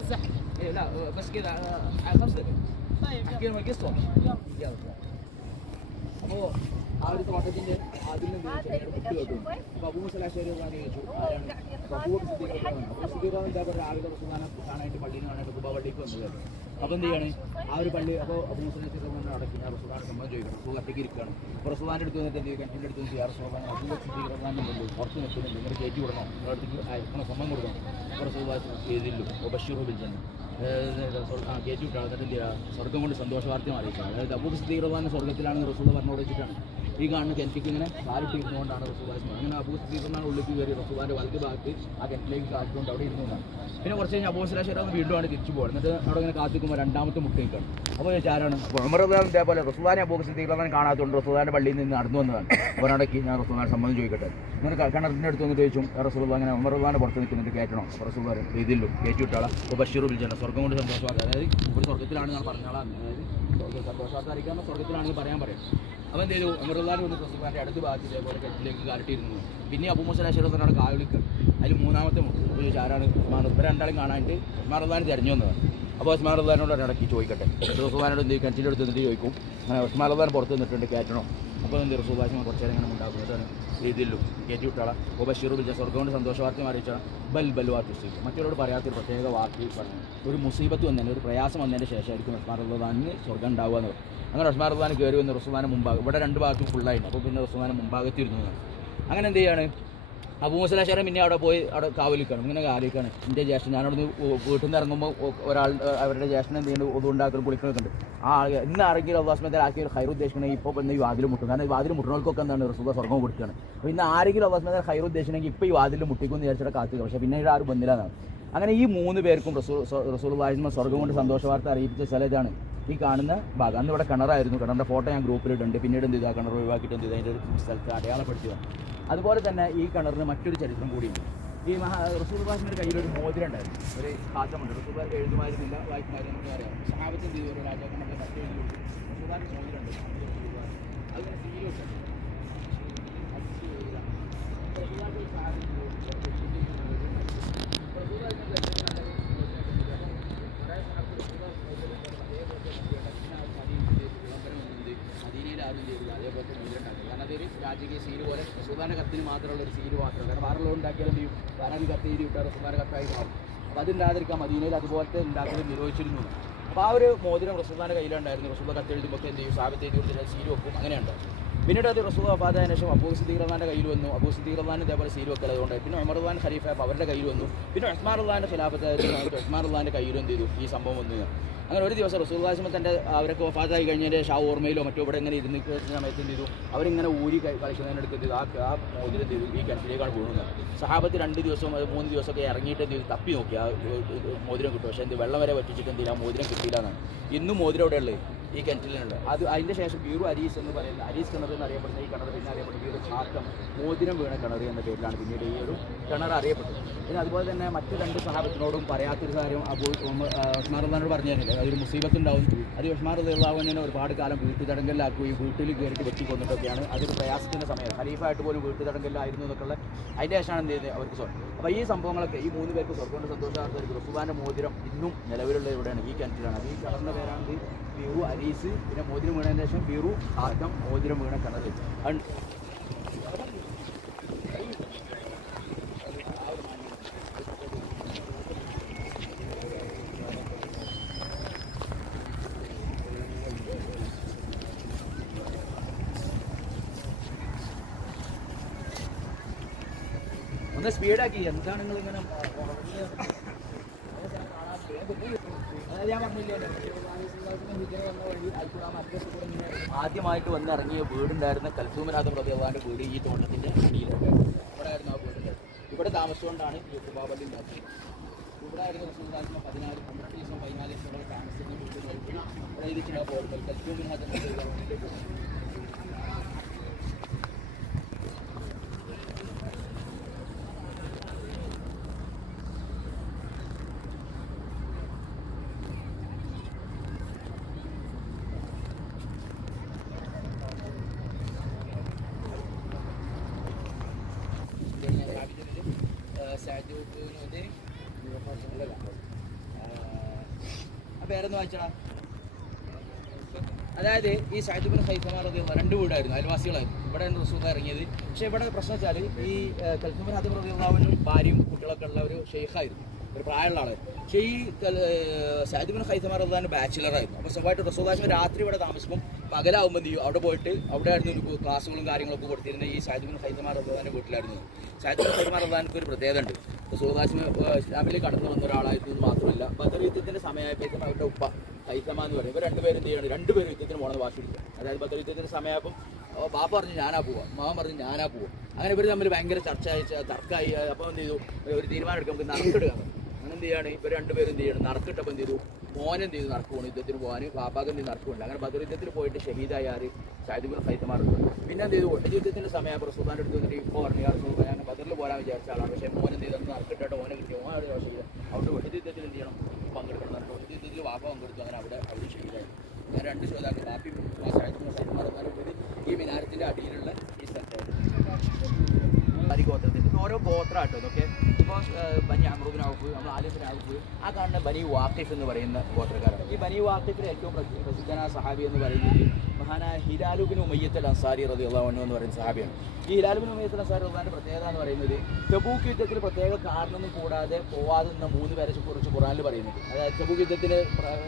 الزحمه. ايه لا بس كده 5 دقايق. طيب احكي لهم القصة. يلا. അപ്പോൾ ആ ഒരു തോട്ടത്തിൻ്റെ അതിൽ നിന്ന് വിട്ട് കേട്ടു. അപ്പോൾ അബൂ മൂസ അശ്അരി റളിയല്ലാഹു ചോദിച്ചു, ആരാണ്? അപ്പോൾ അബൂ സിദ്ദീഖ് എന്താ പറയുക, രാവിലെ റസൂലുള്ളാഹിനെ കാണാനായിട്ട് പള്ളിയിൽ നിന്ന് കാണാനായിട്ട് ഖുബാ പള്ളിക്ക് വന്നത്. അപ്പോൾ എന്ത് ചെയ്യാണ്, ആ ഒരു പള്ളി, അപ്പോൾ അബൂ മൂസ അശ്അരി റളിയല്ലാഹു അടക്കി ഞാൻ റസൂലുള്ളാഹിനെ സമ്മതം ചോദിക്കണം. റസൂൽ ഒറ്റയ്ക്ക് ഇരിക്കുകയാണ്. അപ്പോൾ റസൂലുള്ളാഹിൻ്റെ അടുത്ത് വന്നിട്ട് എന്ത് ചെയ്യും, കിണറ്റിൻ്റെ അടുത്ത് നിന്ന് റസൂലുള്ളാഹി അബൂ സിദ്ദീഖ് റളിയല്ലാഹു പുറത്ത് നിൽക്കുന്നുണ്ട്, ഇങ്ങനെ കയറ്റി വിടണം, അടുത്തേക്ക് അയക്കണം, സമ്മതം കൊടുക്കണം. അപ്പോൾ റസൂലുള്ളാഹി ചെയ്തില്ലു. അപ്പോൾ ബഷീറു ബിൽ ജന്ന കയറ്റി വിട്ടാൽ എന്നിട്ട് എന്ത് ചെയ്യുക, സ്വർഗ്ഗം കൊണ്ട് സന്തോഷ വാർത്ത അറിയിച്ചത്. അതായത് അബൂ സിദ്ദീഖ് റളിയല്ലാഹു സ്വർഗ്ഗത്തിലാണെന്ന് റസൂൽ പറഞ്ഞു വെച്ചിട്ടാണ് ഈ കാണുന്ന കിണറ്റിക്ക് ഇങ്ങനെ കാലിട്ടിരുന്നുകൊണ്ടാണ് റസൂലുള്ളാഹി അങ്ങനെ അബൂ സിദ്ദീഖ് റളിയല്ലാഹു ഉള്ളിലേക്ക് കയറി റസൂലുള്ളാഹിൻ്റെ വലത് ഭാഗത്ത് ആ കിണറ്റിലേക്ക് കാറ്റുകൊണ്ട് അവിടെ ഇരുന്നതാണ്. പിന്നെ കുറച്ച് കഴിഞ്ഞാൽ അബൂ മൂസ അശ്അരി വീണ്ടും ആണ് തിരിച്ചു പോകുന്നത്. എന്നിട്ട് അവിടെ ഇങ്ങനെ കാത്തിക്കുമ്പോൾ രണ്ടാമത്തെ മുട്ടേക്കാണ്. അപ്പോൾ ആരാണ്? അപ്പോൾ ഉമർ റളിയല്ലാഹു ഇതേപോലെ റസൂലുള്ളാഹിനെ അബൂ സിദ്ദീഖ് റളിയല്ലാഹു കാണാത്തതുകൊണ്ട് റസൂലുള്ളാഹിൻ്റെ പള്ളിയിൽ നിന്ന് നടന്നു വന്നതാണ്. അപ്പോൾ അവിടേക്ക് ഞാൻ റസൂലുള്ളാഹിനെ സമ്മതം ചോദിക്കട്ടെ, ഇങ്ങനെ കിണറിൻ്റെ അടുത്ത് വന്നിട്ട് ചോദിച്ചു, റസൂലുള്ളാഹി അങ്ങനെ ഉമർ റളിയല്ലാഹു പുറത്ത് നിൽക്കുന്നുണ്ട്, കയറ്റണം. അപ്പോൾ റസൂലുള്ളാഹി ഇതിലും കയറ്റി വിട്ടാളാം. അപ്പോൾ ബഷീറു ബിൽ ജന്ന സ്വർഗ്ഗം കൊണ്ട് സന്തോഷവാർത്ത, അതായത് ഒരു സ്വർഗ്ഗത്തിലാണ് ഞാൻ പറഞ്ഞാളാണ്, അതായത് സന്തോഷവാർത്ത അറിയിക്കാവുന്ന സ്വർഗ്ഗത്തിലാണെങ്കിൽ പറയാൻ പറയും. അപ്പോൾ എന്ത് ചെയ്തു, ഉമർ റളിയല്ലാഹു വന്ന് റസൂലുള്ളാഹിൻ്റെ അടുത്ത് ഭാഗത്ത് ഇതേപോലെ കിണറ്റിലേക്ക് കാലിട്ടിരുന്നു. പിന്നെ അബൂ മൂസ അശ്അരി റളിയല്ലാഹു കാൽ വിളിക്കുക. അതിൽ മൂന്നാമത്തെ മുട്ട് ആരാണ്? ഇവർ രണ്ടാളും കാണാനായിട്ട് ഉസ്മാൻ റളിയല്ലാഹു തിരഞ്ഞു വന്നതാണ്. അപ്പോൾ ഉസ്മാൻ റളിയല്ലാഹുവിനോട് ഇടയ്ക്ക് ചോദിക്കട്ടെ, റസൂലുള്ളാഹിനോട് എന്ത് കിണറ്റിൻ്റെ അടുത്ത് നിന്നിട്ട് ചോദിക്കും, അങ്ങനെ ഉസ്മാൻ റളിയല്ലാഹു പുറത്ത് നിന്നിട്ടുണ്ട്, കയറ്റണോ? അപ്പോൾ എന്ത് റസൂലുള്ളാഹി കുറച്ച് നേരം ഇങ്ങനെ ഉണ്ടാക്കുന്നതാണ് രീതിയിലും കയറ്റി വിട്ടാളാം. അപ്പോൾ ബഷീറു ബിൽ ജന്ന സ്വർഗ്ഗം കൊണ്ട് സന്തോഷ വാർത്ത അറിയിച്ചാൽ ബൽവാ തുസീബ്, മറ്റുള്ളവരോട് പറയാത്തൊരു പ്രത്യേക വാർത്ത പറഞ്ഞു. ഒരു മുസീബത്ത് വന്നതിന്, ഒരു പ്രയാസം വന്നതിൻ്റെ ശേഷമായിരിക്കും ഉസ്മാൻ റളിയല്ലാഹുവിന് സ്വർഗ്ഗം ഉണ്ടാവുക എന്ന് പറയും. അങ്ങനെ ഉസ്മാൻ റളിയല്ലാഹു കയറി വന്ന് റസൂലുള്ളാഹിൻ്റെ മുമ്പാകെ, ഇവിടെ രണ്ട് ഭാഗത്തും ഫുള്ളായിരുന്നു. അപ്പോൾ പിന്നെ റസൂലുള്ളാഹിൻ്റെ മുമ്പാകത്തിരുന്നു. അങ്ങനെ എന്ത് ചെയ്യാണ്, അബൂ മൂസ അശ്അരി പിന്നെ അവിടെ പോയി അവിടെ കാവലിക്കാണ്, ഇങ്ങനെ കാവലിക്കാണ്. എൻ്റെ ജ്യേഷ്ഠൻ, ഞാനവിടെ നിന്ന് വീട്ടിൽ നിന്ന് ഇറങ്ങുമ്പോൾ ഒരാൾ അവരുടെ ജ്യേഷ്ഠൻ എന്ത് ചെയ്യുന്നു, ഒതുണ്ടാക്കുന്ന കുളിക്കണൊക്കെ ഉണ്ട്. ആ ഇന്ന് ആരെങ്കിലും അല്ലാഹു സുബ്ഹാനഹു വ തആല ആക്കി ഒരു ഖൈർ ഉദ്ദേശിക്കണമെങ്കിൽ ഇപ്പോൾ ഈ വാതിൽ മുട്ടും. കാരണം ഈ വാതിൽ മുട്ടുന്നവർക്കൊക്കെ എന്താണ് റസൂലുള്ളാഹി സ്വർഗ്ഗം കൊടുക്കുകയാണ്. അപ്പോൾ ഇന്ന് ആരെങ്കിലും അല്ലാഹു സുബ്ഹാനഹു വ തആല ഖൈർ ഉദ്ദേശിക്കണമെങ്കിൽ ഇപ്പോൾ ഈ വാതിൽ മുട്ടിക്കുമെന്ന് വിചാരിച്ചിട്ട് കാത്തുക. പക്ഷേ പിന്നെ ഇവിടെ ആരും ബന്ധിലാണ്. അങ്ങനെ ഈ 3 പേർക്കും റസൂലുള്ളാഹി സ്വർഗ്ഗം കൊണ്ട് സന്തോഷ വാർത്ത അറിയിച്ച സ്ഥലത്താണ് ഈ കാണുന്ന ഭാഗം. അന്ന് ഇവിടെ കിണറായിരുന്നു. കിണറിൻ്റെ ഫോട്ടോ ഞാൻ ഗ്രൂപ്പിലിട്ടുണ്ട്. പിന്നീട് എന്ത് ചെയ്താൽ കിണർ ഒഴിവാക്കിയിട്ട് എന്ത് ചെയ്താൽ അതിൻ്റെ ഒരു സ്ഥലത്ത് അടയാളപ്പെടുത്തിയതാണ്. അതുപോലെ തന്നെ ഈ കിണറിന് മറ്റൊരു ചരിത്രം കൂടിയുണ്ട്. ഈ റസൂലുള്ളാഹിയുടെ കയ്യിലൊരു മോതിരം ഉണ്ടായിരുന്നു, ഒരു ഖാത്തമുണ്ട്. റസൂലുള്ളാഹി എഴുതുമായിരുന്നില്ല, വായിക്കുമായിരുന്നു, നമുക്ക് അറിയാം. സഹാബത്ത് എന്ത് ചെയ്തു, ഒരു രാജാക്കന്മാരുടെ കത്ത് എഴുതി കൊടുത്തു. റസൂലുള്ളാഹിക്ക് മോതിരമുണ്ട്, അതിങ്ങനെ സീൽ വെച്ചു. മദീനയിൽ ആരും ചെയ്തില്ല അതേപോലത്തെ മോതിരണ്ടാക്കി. കാരണം അതൊരു രാജകീയ സീല് പോലെ റസൂലുള്ളാഹിന്റെ കത്തിന് മാത്രമുള്ള ഒരു സീല് മാത്രമല്ല. കാരണം വേറെ ഉണ്ടാക്കിയാൽ എന്ത് ചെയ്യും, കാരണം ഒരു കത്ത് എഴുതി വിട്ടാൽ റസൂലുള്ളാഹിന്റെ കത്തായി മാറും. അപ്പോൾ അതുണ്ടാകാതിരിക്കാൻ മദീനയിൽ അതുപോലത്തെ ഉണ്ടാക്കൽ നിരോധിച്ചിരുന്നു. അപ്പോൾ ആ ഒരു മോതിരം റസൂലുള്ളാഹിന്റെ കയ്യിലുണ്ടായിരുന്നു. റസൂലുള്ളാഹി കത്ത് എഴുതുമ്പോൾ എന്ത് ചെയ്യും, സാബിത്ത് എഴുതി കൊടുത്തിട്ട് സീല് വെക്കും, അങ്ങനെയുണ്ട്. പിന്നീട് അത് റസൂൽ വഫാത്തായതിനു ശേഷം അബൂ സിദ്ദീഖ് റളിയല്ലാഹുവിന്റെ കയ്യിൽ വന്നു. അബൂ സിദ്ദീഖ് റളിയല്ലാഹു ഇതേപോലെ സീൽ വെക്കൽ അതുകൊണ്ട്. പിന്നെ ഉമർ റളിയല്ലാഹു ഖലീഫ അവരുടെ കയ്യിൽ വന്നു. പിന്നെ ഉസ്മാൻ റളിയല്ലാഹുവിന്റെ ഖിലാഫത്തായിരുന്നു. ഉസ്മാൻ റളിയല്ലാഹുവിന്റെ കയ്യിൽ എന്ത് ചെയ്തു, ഈ സംഭവം വന്നു. അങ്ങനെ ഒരു ദിവസം റസൂലുള്ളാഹി തൻ്റെ അവരൊക്കെ വഫാത്തായി കഴിഞ്ഞതിൻ്റെ ഓർമ്മയിലോ മറ്റോ ഇവിടെ ഇങ്ങനെ ഇരുന്ന് സമയത്ത് എന്ത് ചെയ്തു, അവരിങ്ങനെ ഊരി കളിക്കുന്നതിനെടുത്ത് ആ മോതിരം എന്ത് ചെയ്തു, ഈ കിണറ്റിലേക്കാണ് വീഴുന്നത്. സഹാബത്ത് 2 ദിവസം 3 ദിവസമൊക്കെ ഇറങ്ങിയിട്ട് എന്ത് ചെയ്തു, തപ്പി നോക്കി ആ മോതിരം കിട്ടും. പക്ഷേ എന്ത് വെള്ളം വരെ വറ്റിച്ചിട്ട് എന്ത് ചെയ്യില്ല, ആ മോതിരം കിട്ടിയില്ല എന്നാണ്. ഇന്നും മോതിരം എവിടെ ഉള്ളത്, ഈ കിണറ്റിലുണ്ട്. അതിൻ്റെ ശേഷം ബീറു അരീസ് എന്ന് പറയുന്ന അരീസ് കിണർ എന്നറിയപ്പെടുന്ന ഈ കിണർ പിന്നെ അറിയപ്പെടുന്ന ബീറു ഛാത്തം മോതിരം വീണ കിണർ എന്ന പേരിലാണ് പിന്നീട് ഈ ഒരു കിണർ അറിയപ്പെട്ടത്. പിന്നെ അതുപോലെ തന്നെ മറ്റ് 2 സഹാബത്തിനോടും പറയാത്തൊരു കാര്യം ഉസ്മാൻ റളിയല്ലാഹു പറഞ്ഞു തരുന്നില്ല, അതൊരു മുസീബത്തുണ്ടാവും. അത് ഉസ്മാൻ റളിയല്ലാഹു അൻഹുവിനെ ഒരുപാട് കാലം വീട്ടുതടങ്കലിലാക്കുകയും വീട്ടിൽ കയറിയിട്ട് വെട്ടിക്കൊണ്ടിട്ടൊക്കെയാണ്. അതൊരു പ്രയാസത്തിൻ്റെ സമയം, ഖലീഫായിട്ട് പോലും വീട്ടുതടങ്കലിലായിരുന്നു എന്നൊക്കെയുള്ള അതിൻ്റെ ശേഷമാണ് എന്ത് ചെയ്തത് അവർക്ക് സ്വർണ്ണം. അപ്പോൾ ഈ സംഭവങ്ങളൊക്കെ ഈ 3 പേർക്ക് സ്വർഗ്ഗം കൊണ്ട് സന്തോഷമാർന്ന റസൂലുള്ളാഹിന്റെ മോതിരം ഇന്നും നിലവിലുള്ള ഇവിടെയാണ്, ഈ കിണറ്റിലാണ്. അത് ഈ കിണറിൻ്റെ പേരാണ് ബീറു അരീസ്. പിന്നെ മോതിരം വീണതിന് ശേഷം ബീറു ഛാത്തം മോതിരം വീണ കിണർ. ഒന്ന് സ്പീഡാക്കി, എന്താണ് നിങ്ങളിങ്ങനെ അതായത് ഞാൻ പറഞ്ഞില്ലേ ആദ്യമായിട്ട് വന്നിറങ്ങിയ വീടുണ്ടായിരുന്ന കൽസൂമനാഥ റളിയല്ലാഹു വീട് ഈ തോട്ടത്തിൻ്റെ അടിയിലുണ്ട്. ഇവിടെ ആയിരുന്നു ആ വീടുണ്ട്. ഇവിടെ താമസിച്ചുകൊണ്ടാണ് ഈ കുബാബലി ഉണ്ടാക്കിയത്. ഇവിടെ ആയിരുന്നു 12 ദിവസം 14 ദിവസം താമസിക്കുന്ന വീടുകൾക്ക് ഇവിടെ ഇരിക്കുന്ന പോർട്ടൽ കൽസൂമനാഥ റളിയല്ലാഹുവിൻ്റെ വീട്. പേരെന്ന് വായിച്ചടാ. അതായത് ഈ സഅദ് ഇബ്നു ഖൈസമ റളിയല്ലാഹു 2 വീടായിരുന്നു, അയൽവാസികളായിരുന്നു. ഇവിടെയാണ് റസൂൽ ഇറങ്ങിയത്. പക്ഷേ ഇവിടെ പ്രശ്നം വെച്ചാൽ ഈ കൽസൂം ബിൻ ഹാത്തിം റളിയല്ലാഹു ഭാര്യയും കുട്ടികളൊക്കെ ഉള്ള ഒരു ഷെയ്ഖായിരുന്നു, ഒരു പ്രായമുള്ള ആളായിരുന്നു. പക്ഷേ ഈ സഅദ് ഇബ്നു ഖൈസമ റളിയല്ലാഹു ബാച്ചിലറായിരുന്നു. അപ്പോൾ സ്വഭാവമായിട്ട് റസൂൽ രാത്രി ഇവിടെ താമസിക്കും, പകലാവുമ്പോൾ എന്ത് ചെയ്യും അവിടെ പോയിട്ട് അവിടെ ആയിരുന്നു ഒരു ക്ലാസ്സുകളും കാര്യങ്ങളൊക്കെ കൊടുത്തിരുന്നത് ഈ സഅദ് ഇബ്നു ഖൈസമ റളിയല്ലാഹുവിൻ്റെ വീട്ടിലായിരുന്നു. സഅദ് ഇബ്നു ഖൈസമ റളിയല്ലാഹുവിന് ഒരു പ്രത്യേകത ഉണ്ട്. റസൂൽ ഇസ്ലാമിൽ കടന്നു വന്ന ഒരാളായിരുന്നു മാത്രമല്ല, ബദർ യുദ്ധത്തിൻ്റെ സമയമായപ്പോഴേക്കും അവരുടെ ഉപ്പ ഖൈസമ എന്ന് പറയും. ഇവർ 2 പേരും എന്ത് ചെയ്യണം, 2 പേരും യുദ്ധത്തിന് പോകണമെന്ന് വാശിയില്ല. അതായത് ബദർ യുദ്ധത്തിൻ്റെ സമയമായപ്പോൾ ബാപ്പ പറഞ്ഞു ഞാനാ പോവാ, മാമൻ പറഞ്ഞു ഞാനാ പോവാ. അങ്ങനെ ഇവർ തമ്മിൽ ഭയങ്കര തർക്കമായി. അപ്പോൾ എന്ത് ചെയ്തു, ഒരു തീരുമാനം എടുക്കാം, നമുക്ക് നറുക്കിടുക. അങ്ങനെ എന്ത് ചെയ്യാണ്, ഇവർ 2 പേരും എന്ത് ചെയ്യണം, നറുക്കിട്ടപ്പോൾ എന്ത് ചെയ്തു, മോനെന്ത് ചെയ്തു നറുക്ക് പോകണം യുദ്ധത്തിന് പോകാൻ, ബാപ്പാക്ക് എന്ത് നറുക്കുണ്ട്. അങ്ങനെ ബദർ യുദ്ധത്തിൽ പോയിട്ട് ഷഹീദായ ആര് സഅദ് ഇബ്നു ഖൈസമ റളിയല്ലാഹു. പിന്നെ എന്ത് ചെയ്തു, ഉഹദ് യുദ്ധത്തിൻ്റെ സമയം റസൂലുള്ളാഹിന്റെ അടുത്ത് വന്നിട്ട് ഇപ്പോൾ പറഞ്ഞു ഞാൻ ബദറിൽ പോരാൻ വിചാരിച്ച ആളാണ്, പക്ഷേ മോൻ എന്ത് ചെയ്തു നറുക്കിട്ടോ ഓനെ കിട്ടിയോ ഓനെ ഷഹീദ്. അവിടെ ഉഹദ് യുദ്ധത്തിൽ എന്ത് ചെയ്യണം, പങ്കെടുക്കണം പറഞ്ഞു. ഉഹദ് യുദ്ധത്തിൽ വാപ്പ പങ്കെടുത്തു. അങ്ങനെ അവിടെ ഷഹീദായി. അങ്ങനെ 2 ശ്രോതാക്കൾ ബാപ്പി സഅദ് ഇബ്നു ഖൈസമ റളിയല്ലാഹു ഈ മിനാരത്തിൻ്റെ അടിയിലുള്ള ഈ സ്ഥലത്തായിരുന്നു ഗോത്രത്തിൽ ഓരോ ഗോത്രമാട്ടോ ഇതൊക്കെ. ഇപ്പോൾ ബനി അംർ ഇബ്നു ഔഫ്, നമ്മൾ ആലിഫ് ഇബ്നു ഔഫ്, ആ കാണുന്ന ബനി വാഖിഫ് എന്ന് പറയുന്ന ഗോത്രക്കാരാണ്. ഈ ബനി വാഖിഫിലെ ഏറ്റവും പ്രസിദ്ധനായ സഹാബി എന്ന് പറയുന്നത് മഹാനായ ഹിലാൽ ഇബ്നു ഉമയ്യത്ത് അൽ അൻസാരി റളിയല്ലാഹു അൻഹു എന്ന് പറയുന്ന സഹാബിയാണ്. ഈ ഹിലാൽ ഇബ്നു ഉമയ്യത്ത് അൽ അൻസാരി റളിയല്ലാഹുവിൻ്റെ പ്രത്യേകത എന്ന് പറയുന്നത് തബൂക്ക് യുദ്ധത്തിൽ പ്രത്യേക കാരണമൊന്നും കൂടാതെ പോവാതെ നിന്ന 3 പേരെ കുറിച്ച് ഖുർആനിൽ പറയുന്നുണ്ട്. അതായത് തബൂക്ക് യുദ്ധത്തിന്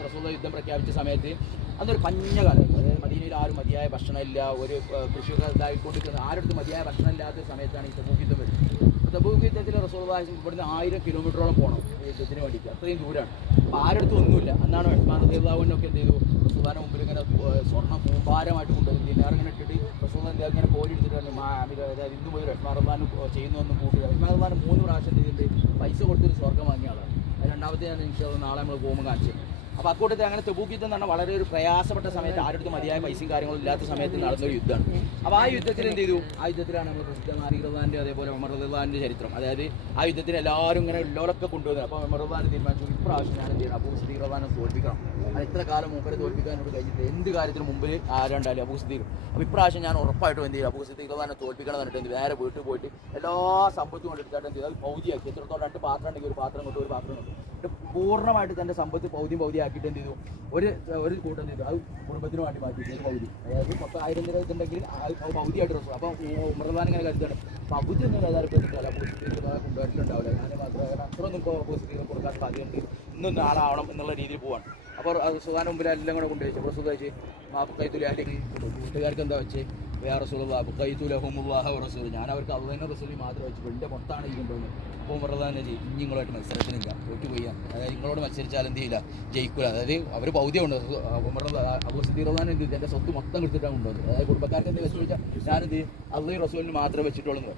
റസൂലുള്ളാഹി യുദ്ധം പ്രഖ്യാപിച്ച സമയത്ത് അന്നൊരു പഞ്ഞകാലം, അതായത് മദീനയിൽ ആരും മതിയായ ഭക്ഷണമില്ല, ഒരു കൃഷിയൊക്കെ ഇതായിക്കൊണ്ടിരിക്കുന്ന ആരുടെ മതിയായ ഭക്ഷണം ഇല്ലാത്ത സമയത്താണ് ഈ തബൂക്ക് യുദ്ധം വരുന്നത്. തബൂക്ക് യുദ്ധത്തിൽ റസൂലുള്ളാഹി ഇവിടുന്ന് 1000 കിലോമീറ്ററോളം പോകണം യുദ്ധത്തിന് വേണ്ടിയിട്ട്, അത്രയും ദൂരമാണ്. അപ്പോൾ ആരുടെ ഒന്നുമില്ല. അന്നാണ് ഉസ്മാൻ റളിയല്ലാഹു അൻഹു എന്ത് ചെയ്തു, റസൂലുള്ളാഹിന്റെ മുമ്പിൽ ഇങ്ങനെ സ്വർണ്ണം കൂമ്പാരമായിട്ട് കൊണ്ടുവരും, ദിനാറിങ്ങനെ ഇട്ടിട്ട് റസൂലുള്ളാഹി എന്ത് ഇങ്ങനെ കോരി എടുത്തിട്ട് അതായത് ഇന്ന് മുതൽ ഉസ്മാൻ റളിയല്ലാഹു ചെയ്യുന്നൊന്നും കൂട്ടുക. ഉസ്മാൻ റളിയല്ലാഹു 3 പ്രാവശ്യം ചെയ്തിട്ട് പൈസ കൊടുത്തൊരു സ്വർഗ്ഗം വാങ്ങിയ ആളാണ്. അത് രണ്ടാമത്തെ ഞാൻ ഇൻഷാ അല്ലാഹ് നാളെ നമ്മൾ പോകുമ്പോൾ കാണിച്ചു. അപ്പോൾ അക്കൂട്ടത്തിൽ അങ്ങനെ തബൂക്ക് യുദ്ധം എന്ന് പറഞ്ഞാൽ വളരെ ഒരു പ്രയാസപ്പെട്ട സമയത്ത് ആരുടെ മതിയായ പൈസയും കാര്യങ്ങളും ഇല്ലാത്ത സമയത്ത് നടന്നൊരു യുദ്ധമാണ്. അപ്പോൾ ആ യുദ്ധത്തിൽ എന്ത് ചെയ്തു, ആ യുദ്ധത്തിലാണ് നമ്മൾ പ്രസിദ്ധ അലി റളിയല്ലാഹുവിൻ്റെ അതേപോലെ ഉമർ റളിയല്ലാഹുവിൻ്റെ ചരിത്രം. അതായത് ആ യുദ്ധത്തിന് എല്ലാവരും ഇങ്ങനെ ഉള്ളവരൊക്കെ കൊണ്ടുവന്നത്. അപ്പോൾ ഉമർ റളിയല്ലാഹു തീരുമാനിച്ചു ഇപ്രാവശ്യം ഞാൻ എന്ത് ചെയ്യണം, അബൂ സിദ്ദീഖ് റളിയല്ലാഹുവിനെ തോൽപ്പിക്കണം. അത് ഇത്ര കാലം മൂപ്പരെ തോൽപ്പിക്കാനോട് കഴിഞ്ഞിട്ട് എന്ത് കാര്യത്തിനും മുമ്പിൽ ആരാണ്ടാലും അബൂ സിദ്ദീഖ്. അപ്പോൾ ഇപ്രാവശ്യം ഞാൻ ഉറപ്പായിട്ടും എന്ത് ചെയ്യും, അബൂ സിദ്ദീഖ് റളിയല്ലാഹുവിനെ തോൽപ്പിക്കണം എന്ന് പറഞ്ഞിട്ട് നേരെ വീട്ടിൽ പോയിട്ട് എല്ലാ സമ്പത്തും കൊണ്ടെടുത്തിട്ട് എന്ത് ചെയ്തു, അത് പൗതിയാക്കി. എത്രത്തോളം 2 പാത്രം ഉണ്ടെങ്കിൽ ഒരു പാത്രം കൊണ്ട് ഒരു പാത്രം കൊണ്ട് പൂർണ്ണമായിട്ട് തൻ്റെ സമ്പത്ത് പൗതി ആക്കിയിട്ട് എന്ത് ചെയ്തു, ഒരു കൂട്ടം ചെയ്തു അത് കുടുംബത്തിന് വേണ്ടി മാറ്റി പൗതി. അതായത് മൊത്തം 1000 ദിർഹം ഉണ്ടെങ്കിൽ പൗതിയായിട്ട് റസൂൽ. അപ്പോൾ ഉമർ റളിയല്ലാഹു ഇങ്ങനെ കരുതാണ് പകുതി ഒന്നും ഏതായാലും കൊണ്ടുവരലുണ്ടാവില്ല, ഞാൻ മാത്രമേ അത്രയൊന്നും ഇപ്പോൾ പോസിറ്റീവ് കൊടുക്കാൻ സാധ്യതയുണ്ട്, ഇന്നൊന്നും ആളാവണം എന്നുള്ള രീതിയിൽ പോവാണ്. അപ്പോൾ റസൂലിൻ്റെ മുമ്പിൽ എല്ലാം കൂടെ കൊണ്ടുവച്ചു. റസൂൽ വെച്ച് മാഫക്കൈത്തുൽ അല്ലെങ്കിൽ കൂട്ടുകാർക്ക് എന്താ വെച്ച് വേറെ റസൂലുള്ളാഹി ബഖൈതുലഹുമുല്ലാഹ റസൂൽ, ഞാൻ അവർക്ക് അള്ളാഹിനെ റസൂലി മാത്രം വെച്ചു എൻ്റെ മൊത്തമാണ് ഈ കൊണ്ടുവന്നത്. അപ്പോൾ ഉമർ റളിയല്ലാഹു തന്നെ ചെയ്യും ഇനി നിങ്ങളുമായിട്ട് മത്സരത്തിനില്ല, തോറ്റുപോയാൽ അതായത് നിങ്ങളോട് മത്സരിച്ചാൽ എന്ത് ചെയ്യില്ല, ജയിക്കില്ല. അതായത് അവർ പൗതിയുണ്ട്. ഉമർ അബൂ സിദ്ദീഖ് റളിയല്ലാഹു എന്ത് എൻ്റെ സ്വത്ത് മൊത്തം എടുത്തിട്ടാണ് കൊണ്ടുവന്നത്. അതായത് കുടുംബക്കാർക്ക് എന്ത് വെച്ച് ചോദിച്ചാൽ ഞാനെന്ത് അള്ളാഹി റസൂലിന് മാത്രമേ വെച്ചിട്ടുള്ളൂ.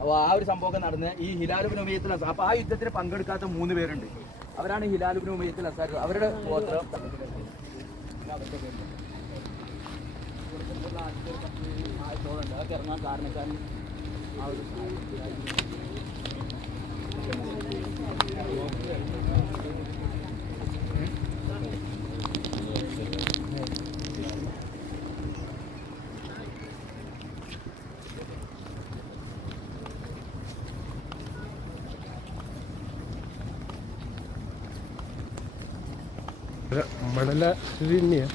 അപ്പോൾ ആ ഒരു സംഭവമൊക്കെ നടന്ന് ഈ ഹിലാൽ ഇബ്നു ഉമയ്യത്ത്. അപ്പോൾ ആ യുദ്ധത്തിന് പങ്കെടുക്കാത്ത 3 പേരുണ്ട്. അവരാണ് ഹിലാൽ ഇബ്നു ഉമയ്യത്തുൽ അൻസാരി. അവരുടെ ഗോത്രം അതൊക്കെ ഇറങ്ങാൻ കാരണക്കാരൻ ആ ഒരു മണല ഇത് തന്നെയാ.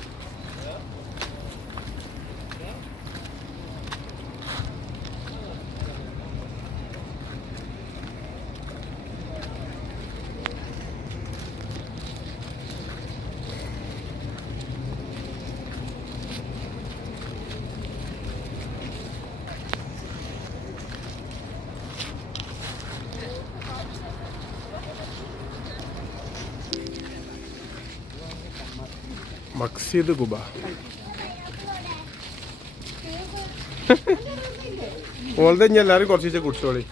മക്സിദ് കുബ. ഓൾതെ ഇനി എല്ലാവരും കുറച്ച് കുടിച്ചോളി.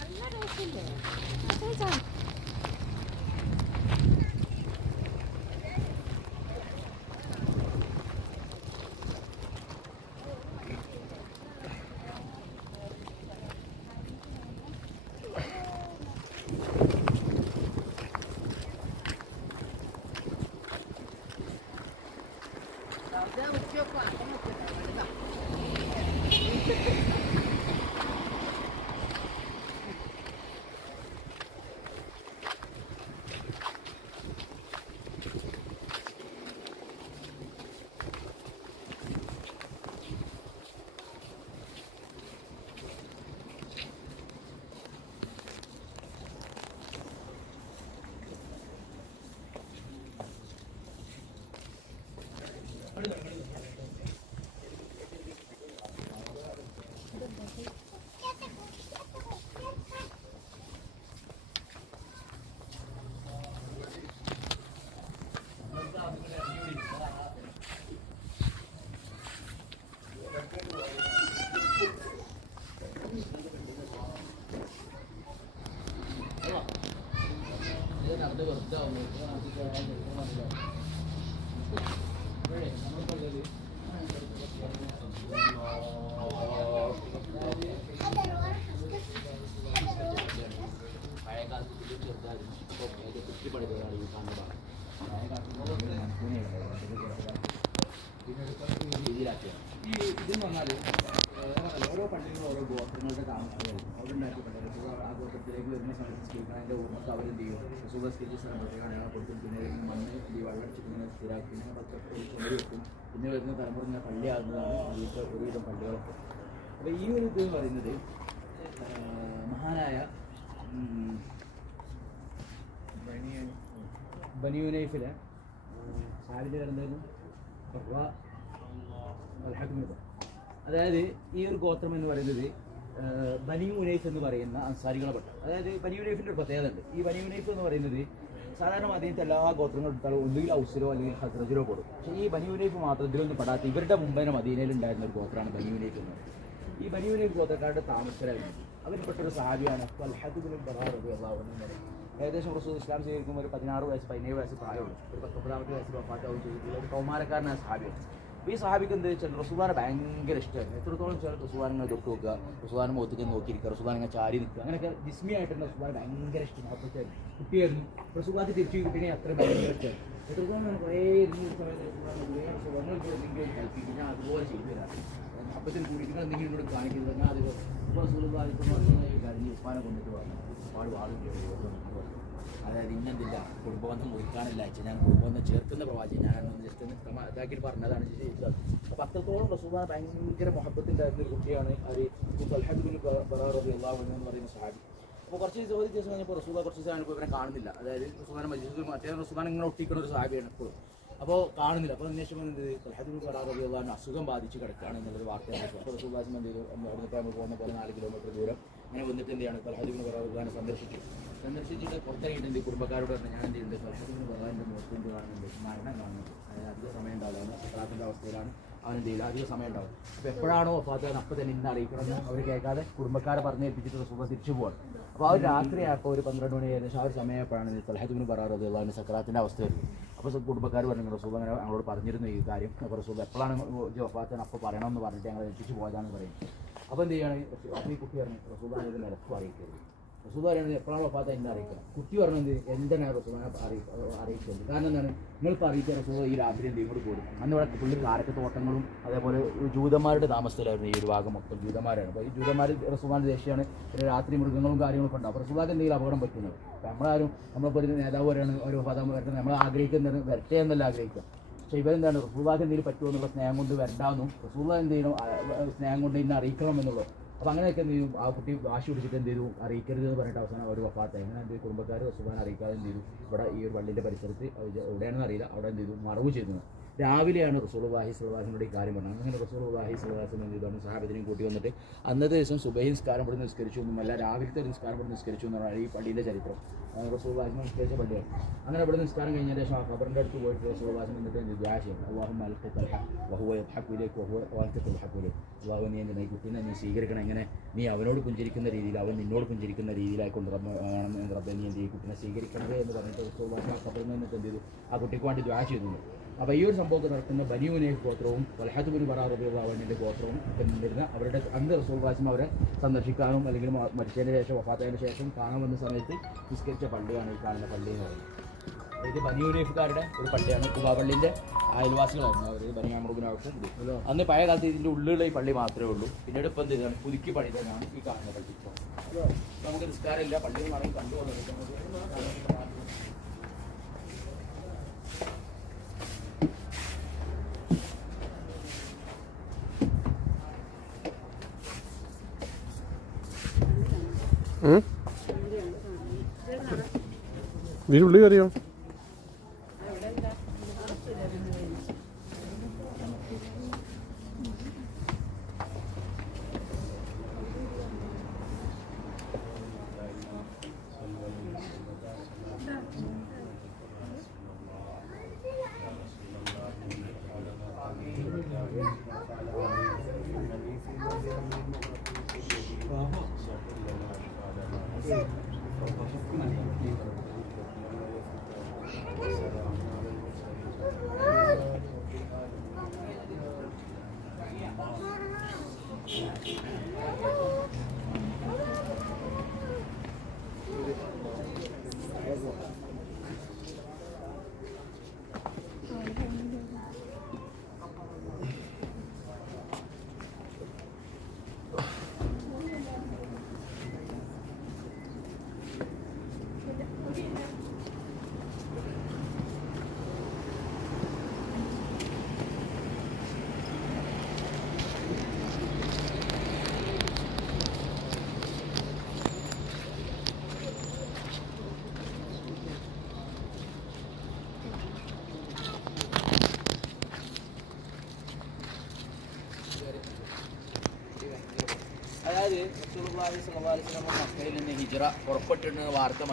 ഇതെന്ന് പറഞ്ഞാൽ ഓരോ പള്ളികളും ഓരോ ഗോത്രങ്ങളുടെ താമസങ്ങളും അവിടെ ഉണ്ടാക്കിയിട്ടുണ്ടായിരുന്നു. ആ ഗോത്രത്തിലേക്ക് വരുന്ന സമയത്ത് സ്ത്രീകളതിൻ്റെ ഓർമ്മക്ക് അവരെന്ത് ചെയ്യും സുഖസ്ഥിതി സ്ഥലത്തേക്കാണ് ഞങ്ങൾ കൊടുക്കും. പിന്നെ മണ്ണ് ഈ വെള്ളടിച്ചിങ്ങനെ സ്ഥിരാക്കി പിന്നെ പത്ത് വെക്കും. പിന്നെ വരുന്ന തലമുറ ഇങ്ങനെ പള്ളിയാകുന്നതാണ് അതിൻ്റെ ഒരുവിധം പള്ളികളൊക്കെ. അപ്പോൾ ഈ ഒരു ഇത് പറയുന്നത് മഹാനായ ബനി ഉനൈഫിലെ സാരിൻ്റെ കിടന്നായിരുന്നു. അതായത് ഈ ഒരു ഗോത്രം എന്ന് പറയുന്നത് ബനി ഉനൈഫ് എന്ന് പറയുന്ന അൻസാരികളെ പെട്ട. അതായത് ബനി ഉനൈഫിൻ്റെ ഒരു പ്രത്യേകത ഉണ്ട്. ഈ ബനി ഉനൈഫ് എന്ന് പറയുന്നത് സാധാരണ മദീനത്തെ എല്ലാ ഗോത്രങ്ങളും എടുത്താലും ഒന്നുകിൽ ഔസിലോ അല്ലെങ്കിൽ ഹസ്രജിലോ കൊടുക്കും. പക്ഷേ ഈ ബനി ഉനൈഫ് മാത്രം ഇതിലൊന്നും പെടാത്ത ഇവരുടെ മുമ്പേനെ മദീനയിൽ ഉണ്ടായിരുന്ന ഒരു ഗോത്രമാണ് ബനി ഉനൈഫ് എന്ന് പറയുന്നത്. ഈ ബനി ഉനൈഫ് ഗോത്രക്കാരുടെ താമസരായിരുന്നു. അവരിൽപ്പെട്ടൊരു സഹാബിയാണ് ത്വൽഹത്ത് ബിൻ ബറാർ റളിയല്ലാഹു അൻഹു എന്ന് പറയുന്നത്. ഏകദേശം റസൂൽ ഇസ്ലാം സ്വീകരിക്കുമ്പോൾ ഒരു 16 വയസ്സ് 17 വയസ്സ് പ്രായമുള്ളൂ. ഒരു 19 വയസ്സ് വഫാത്താവുകയും ചെയ്തിട്ടുള്ള ഒരു കൗമാരക്കാരനായ സഹാബിയാണ്. അപ്പോൾ ഈ സഹാബിക്ക് എന്ത് വെച്ചാൽ റസൂലുള്ളാഹിനെ ഭയങ്കര ഇഷ്ടമായിരുന്നു. എത്രത്തോളം വെച്ചാൽ റസൂലുള്ളാഹിനെ തൊട്ട് നോക്കുക, റസൂലുള്ളാഹിനെ മുഖത്തേക്ക് നോക്കിയിരിക്കുക, റസൂലുള്ളാഹിനെ ചാരി നിൽക്കുക, അങ്ങനെയൊക്കെ ജിസ്മിയായിട്ടുള്ള റസൂലുള്ളാഹിനെ ഭയങ്കര ഇഷ്ടം. അപ്പോഴത്തേക്കും കുട്ടിയായിരുന്നു. റസൂലുള്ളാഹിക്ക് തിരിച്ചു കിട്ടിയെങ്കിൽ അത്രയും ഭയങ്കര ഇഷ്ടമായിരുന്നു. എത്രത്തോളം കുറേ കൽപ്പിക്കും ഞാൻ അതുപോലെ ചെയ്തു തരാം. അപ്പത്തിന് കൂടിയിട്ട് എന്തെങ്കിലും ഇവിടെ കാണിക്കുന്നത് ഞാൻ അത് റസൂലുള്ളാഹി കരഞ്ഞ് ഉപ്പാനെ കൊണ്ടിട്ട് പറഞ്ഞു ഒരുപാട് ആളുകൾ. അതായത് ഇന്നെന്തില്ല കുടുംബബന്ധം മുറിക്കാനില്ല അയച്ചാൽ ഞാൻ കുടുംബബന്ധം ചേർക്കുന്ന പ്രവാചകൻ ഞാനൊന്ന് ജസ്റ്റ് ഒന്ന് ഇതാക്കിയിട്ട് പറഞ്ഞതാണ് ചെയ്തത്. അപ്പോൾ അത്രത്തോളം റസൂലുള്ളാഹി ഭയങ്കര മുഹബത്തിൻ്റെ ഒരു കുട്ടിയാണ് അത് ത്വൽഹത്ത് ബിൻ ബറാർ റളിയല്ലാഹു അൻഹു എന്ന് പറയുന്ന സഹാബി. അപ്പോൾ കുറച്ച് ദിവസം കഴിഞ്ഞപ്പോൾ റസൂലുള്ളാഹി കുറച്ച് ദിവസം കഴിഞ്ഞപ്പോൾ ഇവരെ കാണുന്നില്ല. അതായത് റസൂലുള്ളാഹിനെ മജ്ലിസിൽ മറ്റേ റസൂലുള്ളാഹിനെ ഇങ്ങനെ ഒട്ടിക്കുന്ന ഒരു സഹാബിയാണ് എപ്പോഴും. അപ്പോൾ കാണുന്നില്ല. അപ്പോൾ അന്വേഷണം എന്ത് ത്വൽഹത്ത് ബിൻ ബറാർ റളിയല്ലാഹു അൻഹു അസുഖം ബാധിച്ച് കിടക്കുകയാണ് എന്നുള്ളൊരു വാർത്തയാണ്. അപ്പോൾ റസൂലുള്ളാഹി എന്ത് ചെയ്തു, അവിടുത്തെ നമ്മൾ പോകുന്ന പോലെ 4 കിലോമീറ്റർ ദൂരം ഇങ്ങനെ വന്നിട്ട് എന്ത് ചെയ്യാണ് ത്വൽഹത്ത് ബിൻ ബറാർ റളിയല്ലാഹു അൻഹു സന്ദർശിച്ചിട്ട് പുറത്തിറങ്ങിയിട്ടുണ്ട്. കുടുംബക്കാരോട് പറഞ്ഞാൽ ഞാൻ എന്ത് ചെയ്യുന്നുണ്ട് ത്വൽഹത്ത് ബിൻ ബറാറിൻ്റെ മുഖത്ത് കാണുന്നുണ്ട്, മരണം കാണുന്നുണ്ട്. അതായത് അധിക സമയം ഉണ്ടാവില്ല, സക്രാത്തിൻ്റെ അവസ്ഥയിലാണ്. അവൻ എന്ത് ചെയ്യില്ല, അധികം സമയം ഉണ്ടാവും. അപ്പോൾ എപ്പോഴാണോ വഫാത്ത് അപ്പം തന്നെ ഇന്ന് അറിയിക്കണമെന്ന് അവർ കേൾക്കാതെ കുടുംബക്കാരെ പറഞ്ഞേൽപ്പിച്ചിട്ട് റസൂൽ തിരിച്ചു പോവാണ്. അപ്പോൾ ആ ഒരു രാത്രിയായപ്പോൾ ഒരു 12 മണി ഏകദേശം ആ ഒരു സമയപ്പോഴാണ് തൽഹത്ത് ബിൻ ബറാ റളിയല്ലാഹു അൻഹു സക്കറാത്തിൻ്റെ അവസ്ഥ വരുന്നത്. അപ്പോൾ കുടുംബക്കാർ പറഞ്ഞു റസൂൽ അങ്ങനെ ഞങ്ങളോട് പറഞ്ഞിരുന്നു ഈ കാര്യം. അപ്പോൾ റസൂൽ എപ്പോഴാണ് വഫാത്ത് അപ്പോൾ പറയണമെന്ന് പറഞ്ഞിട്ട് ഞങ്ങൾ എത്തിച്ചു പോയതാണെന്ന് പറയും. അപ്പോൾ എന്ത് ചെയ്യാണ്, അപ്പോൾ ഈ കുട്ടി പറഞ്ഞു റസൂൽ ഇത് നിലക്കും അറിയിക്കരുത്. റസൂൽ പറയുന്നത് എപ്പോഴാണ് വഫാത്ത് എന്നെ അറിയിക്കണം. കുട്ടി പറഞ്ഞത് എന്താണ് റസൂലിനെ അറിയിച്ചത്. കാരണം എന്താണ്, നിങ്ങളിപ്പോൾ അറിയിച്ച റസൂൽ ഈ രാത്രി എന്തെങ്കിലും കൂടി കൂടും. അന്ന് ഇവിടെ പുള്ളി കാരക്ക തോട്ടങ്ങളും അതേപോലെ ജൂതന്മാരുടെ താമസത്തിലായിരുന്നു ഈ ഒരു ഭാഗം മൊത്തം ജൂതന്മാരാണ്. അപ്പോൾ ഈ ജൂതന്മാർ റസൂലിൻ്റെ ദേഷ്യമാണ്, രാത്രി മൃഗങ്ങളും കാര്യങ്ങളൊക്കെ ഉണ്ടാവും. അപ്പോൾ റസൂലിന് എന്തെങ്കിലും അപകടം പറ്റുന്നത്. അപ്പോൾ നമ്മളാരും നമ്മളിപ്പോൾ ഒരു നേതാവ് വരെയാണ് ഒരു വഫാത്ത് വരുന്നത്, നമ്മൾ ആഗ്രഹിക്കുന്നത് വരട്ടെ എന്നല്ല ആഗ്രഹിക്കുക. പക്ഷേ ഇവരെന്താണ് റസൂലിന് എന്തെങ്കിലും പറ്റുമോ എന്നുള്ള സ്നേഹം കൊണ്ട് വരണ്ടാന്നും റസൂൽ എന്ത് ചെയ്യണം സ്നേഹം കൊണ്ട് ഇന്ന് അറിയിക്കണം എന്നുള്ളത്. അപ്പോൾ അങ്ങനെയൊക്കെ എന്ത് ചെയ്തു, ആ കുട്ടി വാശി പിടിച്ചിട്ട് എന്ത് ചെയ്തു, അറിയിക്കരുത് എന്ന് പറഞ്ഞിട്ട് അവസാനം ഒരു വഫാത്തായി. അങ്ങനെ എന്ത് ചെയ്തു, കുടുംബക്കാർ റസൂലിനെ അറിയിക്കാതെ എന്ത് ചെയ്തു, ഇവിടെ ഈ ഒരു പള്ളിൻ്റെ പരിസരത്ത് എവിടെയാണെന്ന് അറിയില്ല അവിടെ എന്ത് ചെയ്തു മറവ് ചെയ്തു. രാവിലെയാണ് റസൂലുള്ളാഹി സ്വല്ലല്ലാഹു അലൈഹി വസല്ലമയുടെ ഈ കാര്യം പറഞ്ഞത്. അങ്ങനെ റസൂലുള്ളാഹി സ്വല്ലല്ലാഹു അലൈഹി വസല്ലം എന്ത് ചെയ്തു, സഹാബത്തിനെയും കൂട്ടി വന്നിട്ട് അന്നത്തെ ദിവസം സുബഹി നിസ്കാരം ഇവിടെ നിസ്കരിച്ചു ഒന്നുമല്ല, രാവിലത്തെ ഒരു നിസ്കാരം ഇവിടെ നിസ്കരിച്ചു എന്ന് പറഞ്ഞാൽ ഈ പള്ളിയുടെ ചരിത്രം. റസൂലുള്ളാഹി നിസ്കരിച്ച പള്ളിയാണ്. അങ്ങനെ ഇവിടെ നിസ്കാരം കഴിഞ്ഞതിന് ശേഷം ആ ഖബറിൻ്റെ അടുത്ത് പോയിട്ട് റസൂലുള്ളാഹി എന്നിട്ട് എന്ത് ദുആ ചെയ്യും, അല്ലാഹുമ്മ അൽഖി തൽഹ വഹുവ യദ്ഹഖു ഇലൈക വഹുവ അൻത തദ്ഹഖു ഇലൈക. അല്ലാഹു നീ എൻ്റെ ഈ കുട്ടീനെ നീ സ്വീകരിക്കണം, എങ്ങനെ നീ അവനോട് പുഞ്ചിരിക്കുന്ന രീതിയിൽ അവൻ നിന്നോട് പുഞ്ചിരിക്കുന്ന രീതിയിലായിക്കൊണ്ട് റബ്ബേ നീ എൻ്റെ ഈ കുട്ടീനെ സ്വീകരിക്കണത് എന്ന് പറഞ്ഞിട്ട് റസൂലുള്ളാഹി ആ ഖബറിൽ നിന്നിട്ട് എന്ത് ചെയ്തു, ആ കുട്ടിക്ക് വേണ്ടി ദുആ ചെയ്തു. അപ്പോൾ ഈ ഒരു സംഭവമൊക്കെ നടക്കുന്ന ബനീ ഉനൈഫ് ഗോത്രവും തൽഹത്ത് ബിൻ ബറാ റളിയല്ലാഹു അൻഹുവിൻ്റെ ഗോത്രവും ഒക്കെ നിന്നിരുന്ന അവരുടെ അന്ന് റസൂലുള്ളാഹി അവരെ സന്ദർശിക്കാനും അല്ലെങ്കിൽ മരിച്ചതിന് ശേഷം വഫാത്തതിന് ശേഷം കാണാൻ വന്ന സമയത്ത് നിസ്കരിച്ച പള്ളിയാണ് ഈ കാണുന്ന പള്ളി എന്ന് പറയുന്നത്. ഇത് ബനീ ഉനൈഫുകാരുടെ ഒരു പള്ളിയാണ്. കുബാ പള്ളിൻ്റെ അയൽവാസികളായിരുന്നു അവർ, ബനീ അംർ ബിൻ ഔഫ്. അന്ന് പഴയ കാലത്ത് ഇതിൻ്റെ ഉള്ളിലുള്ള ഈ പള്ളി മാത്രമേ ഉള്ളൂ. പിന്നീട് ഇപ്പം എന്ത് ചെയ്താണ്, പുതുക്കി പണിതതാണ് ഈ കാണുന്ന പള്ളി. നമുക്ക് നിസ്കാരമില്ല, പള്ളി എന്ന് പറയുന്നത് കണ്ടുകൊണ്ടിരിക്കുന്നത്. വീടുള്ളി കയറിയോ? അതായത് റസൂലുള്ളാഹി സ്വല്ലല്ലാഹു അലൈഹി വസല്ലം മക്കയിൽ നിന്ന് ഹിജ്റ പുറപ്പെട്ടിട്ടുണ്ടെന്ന് വാർത്ത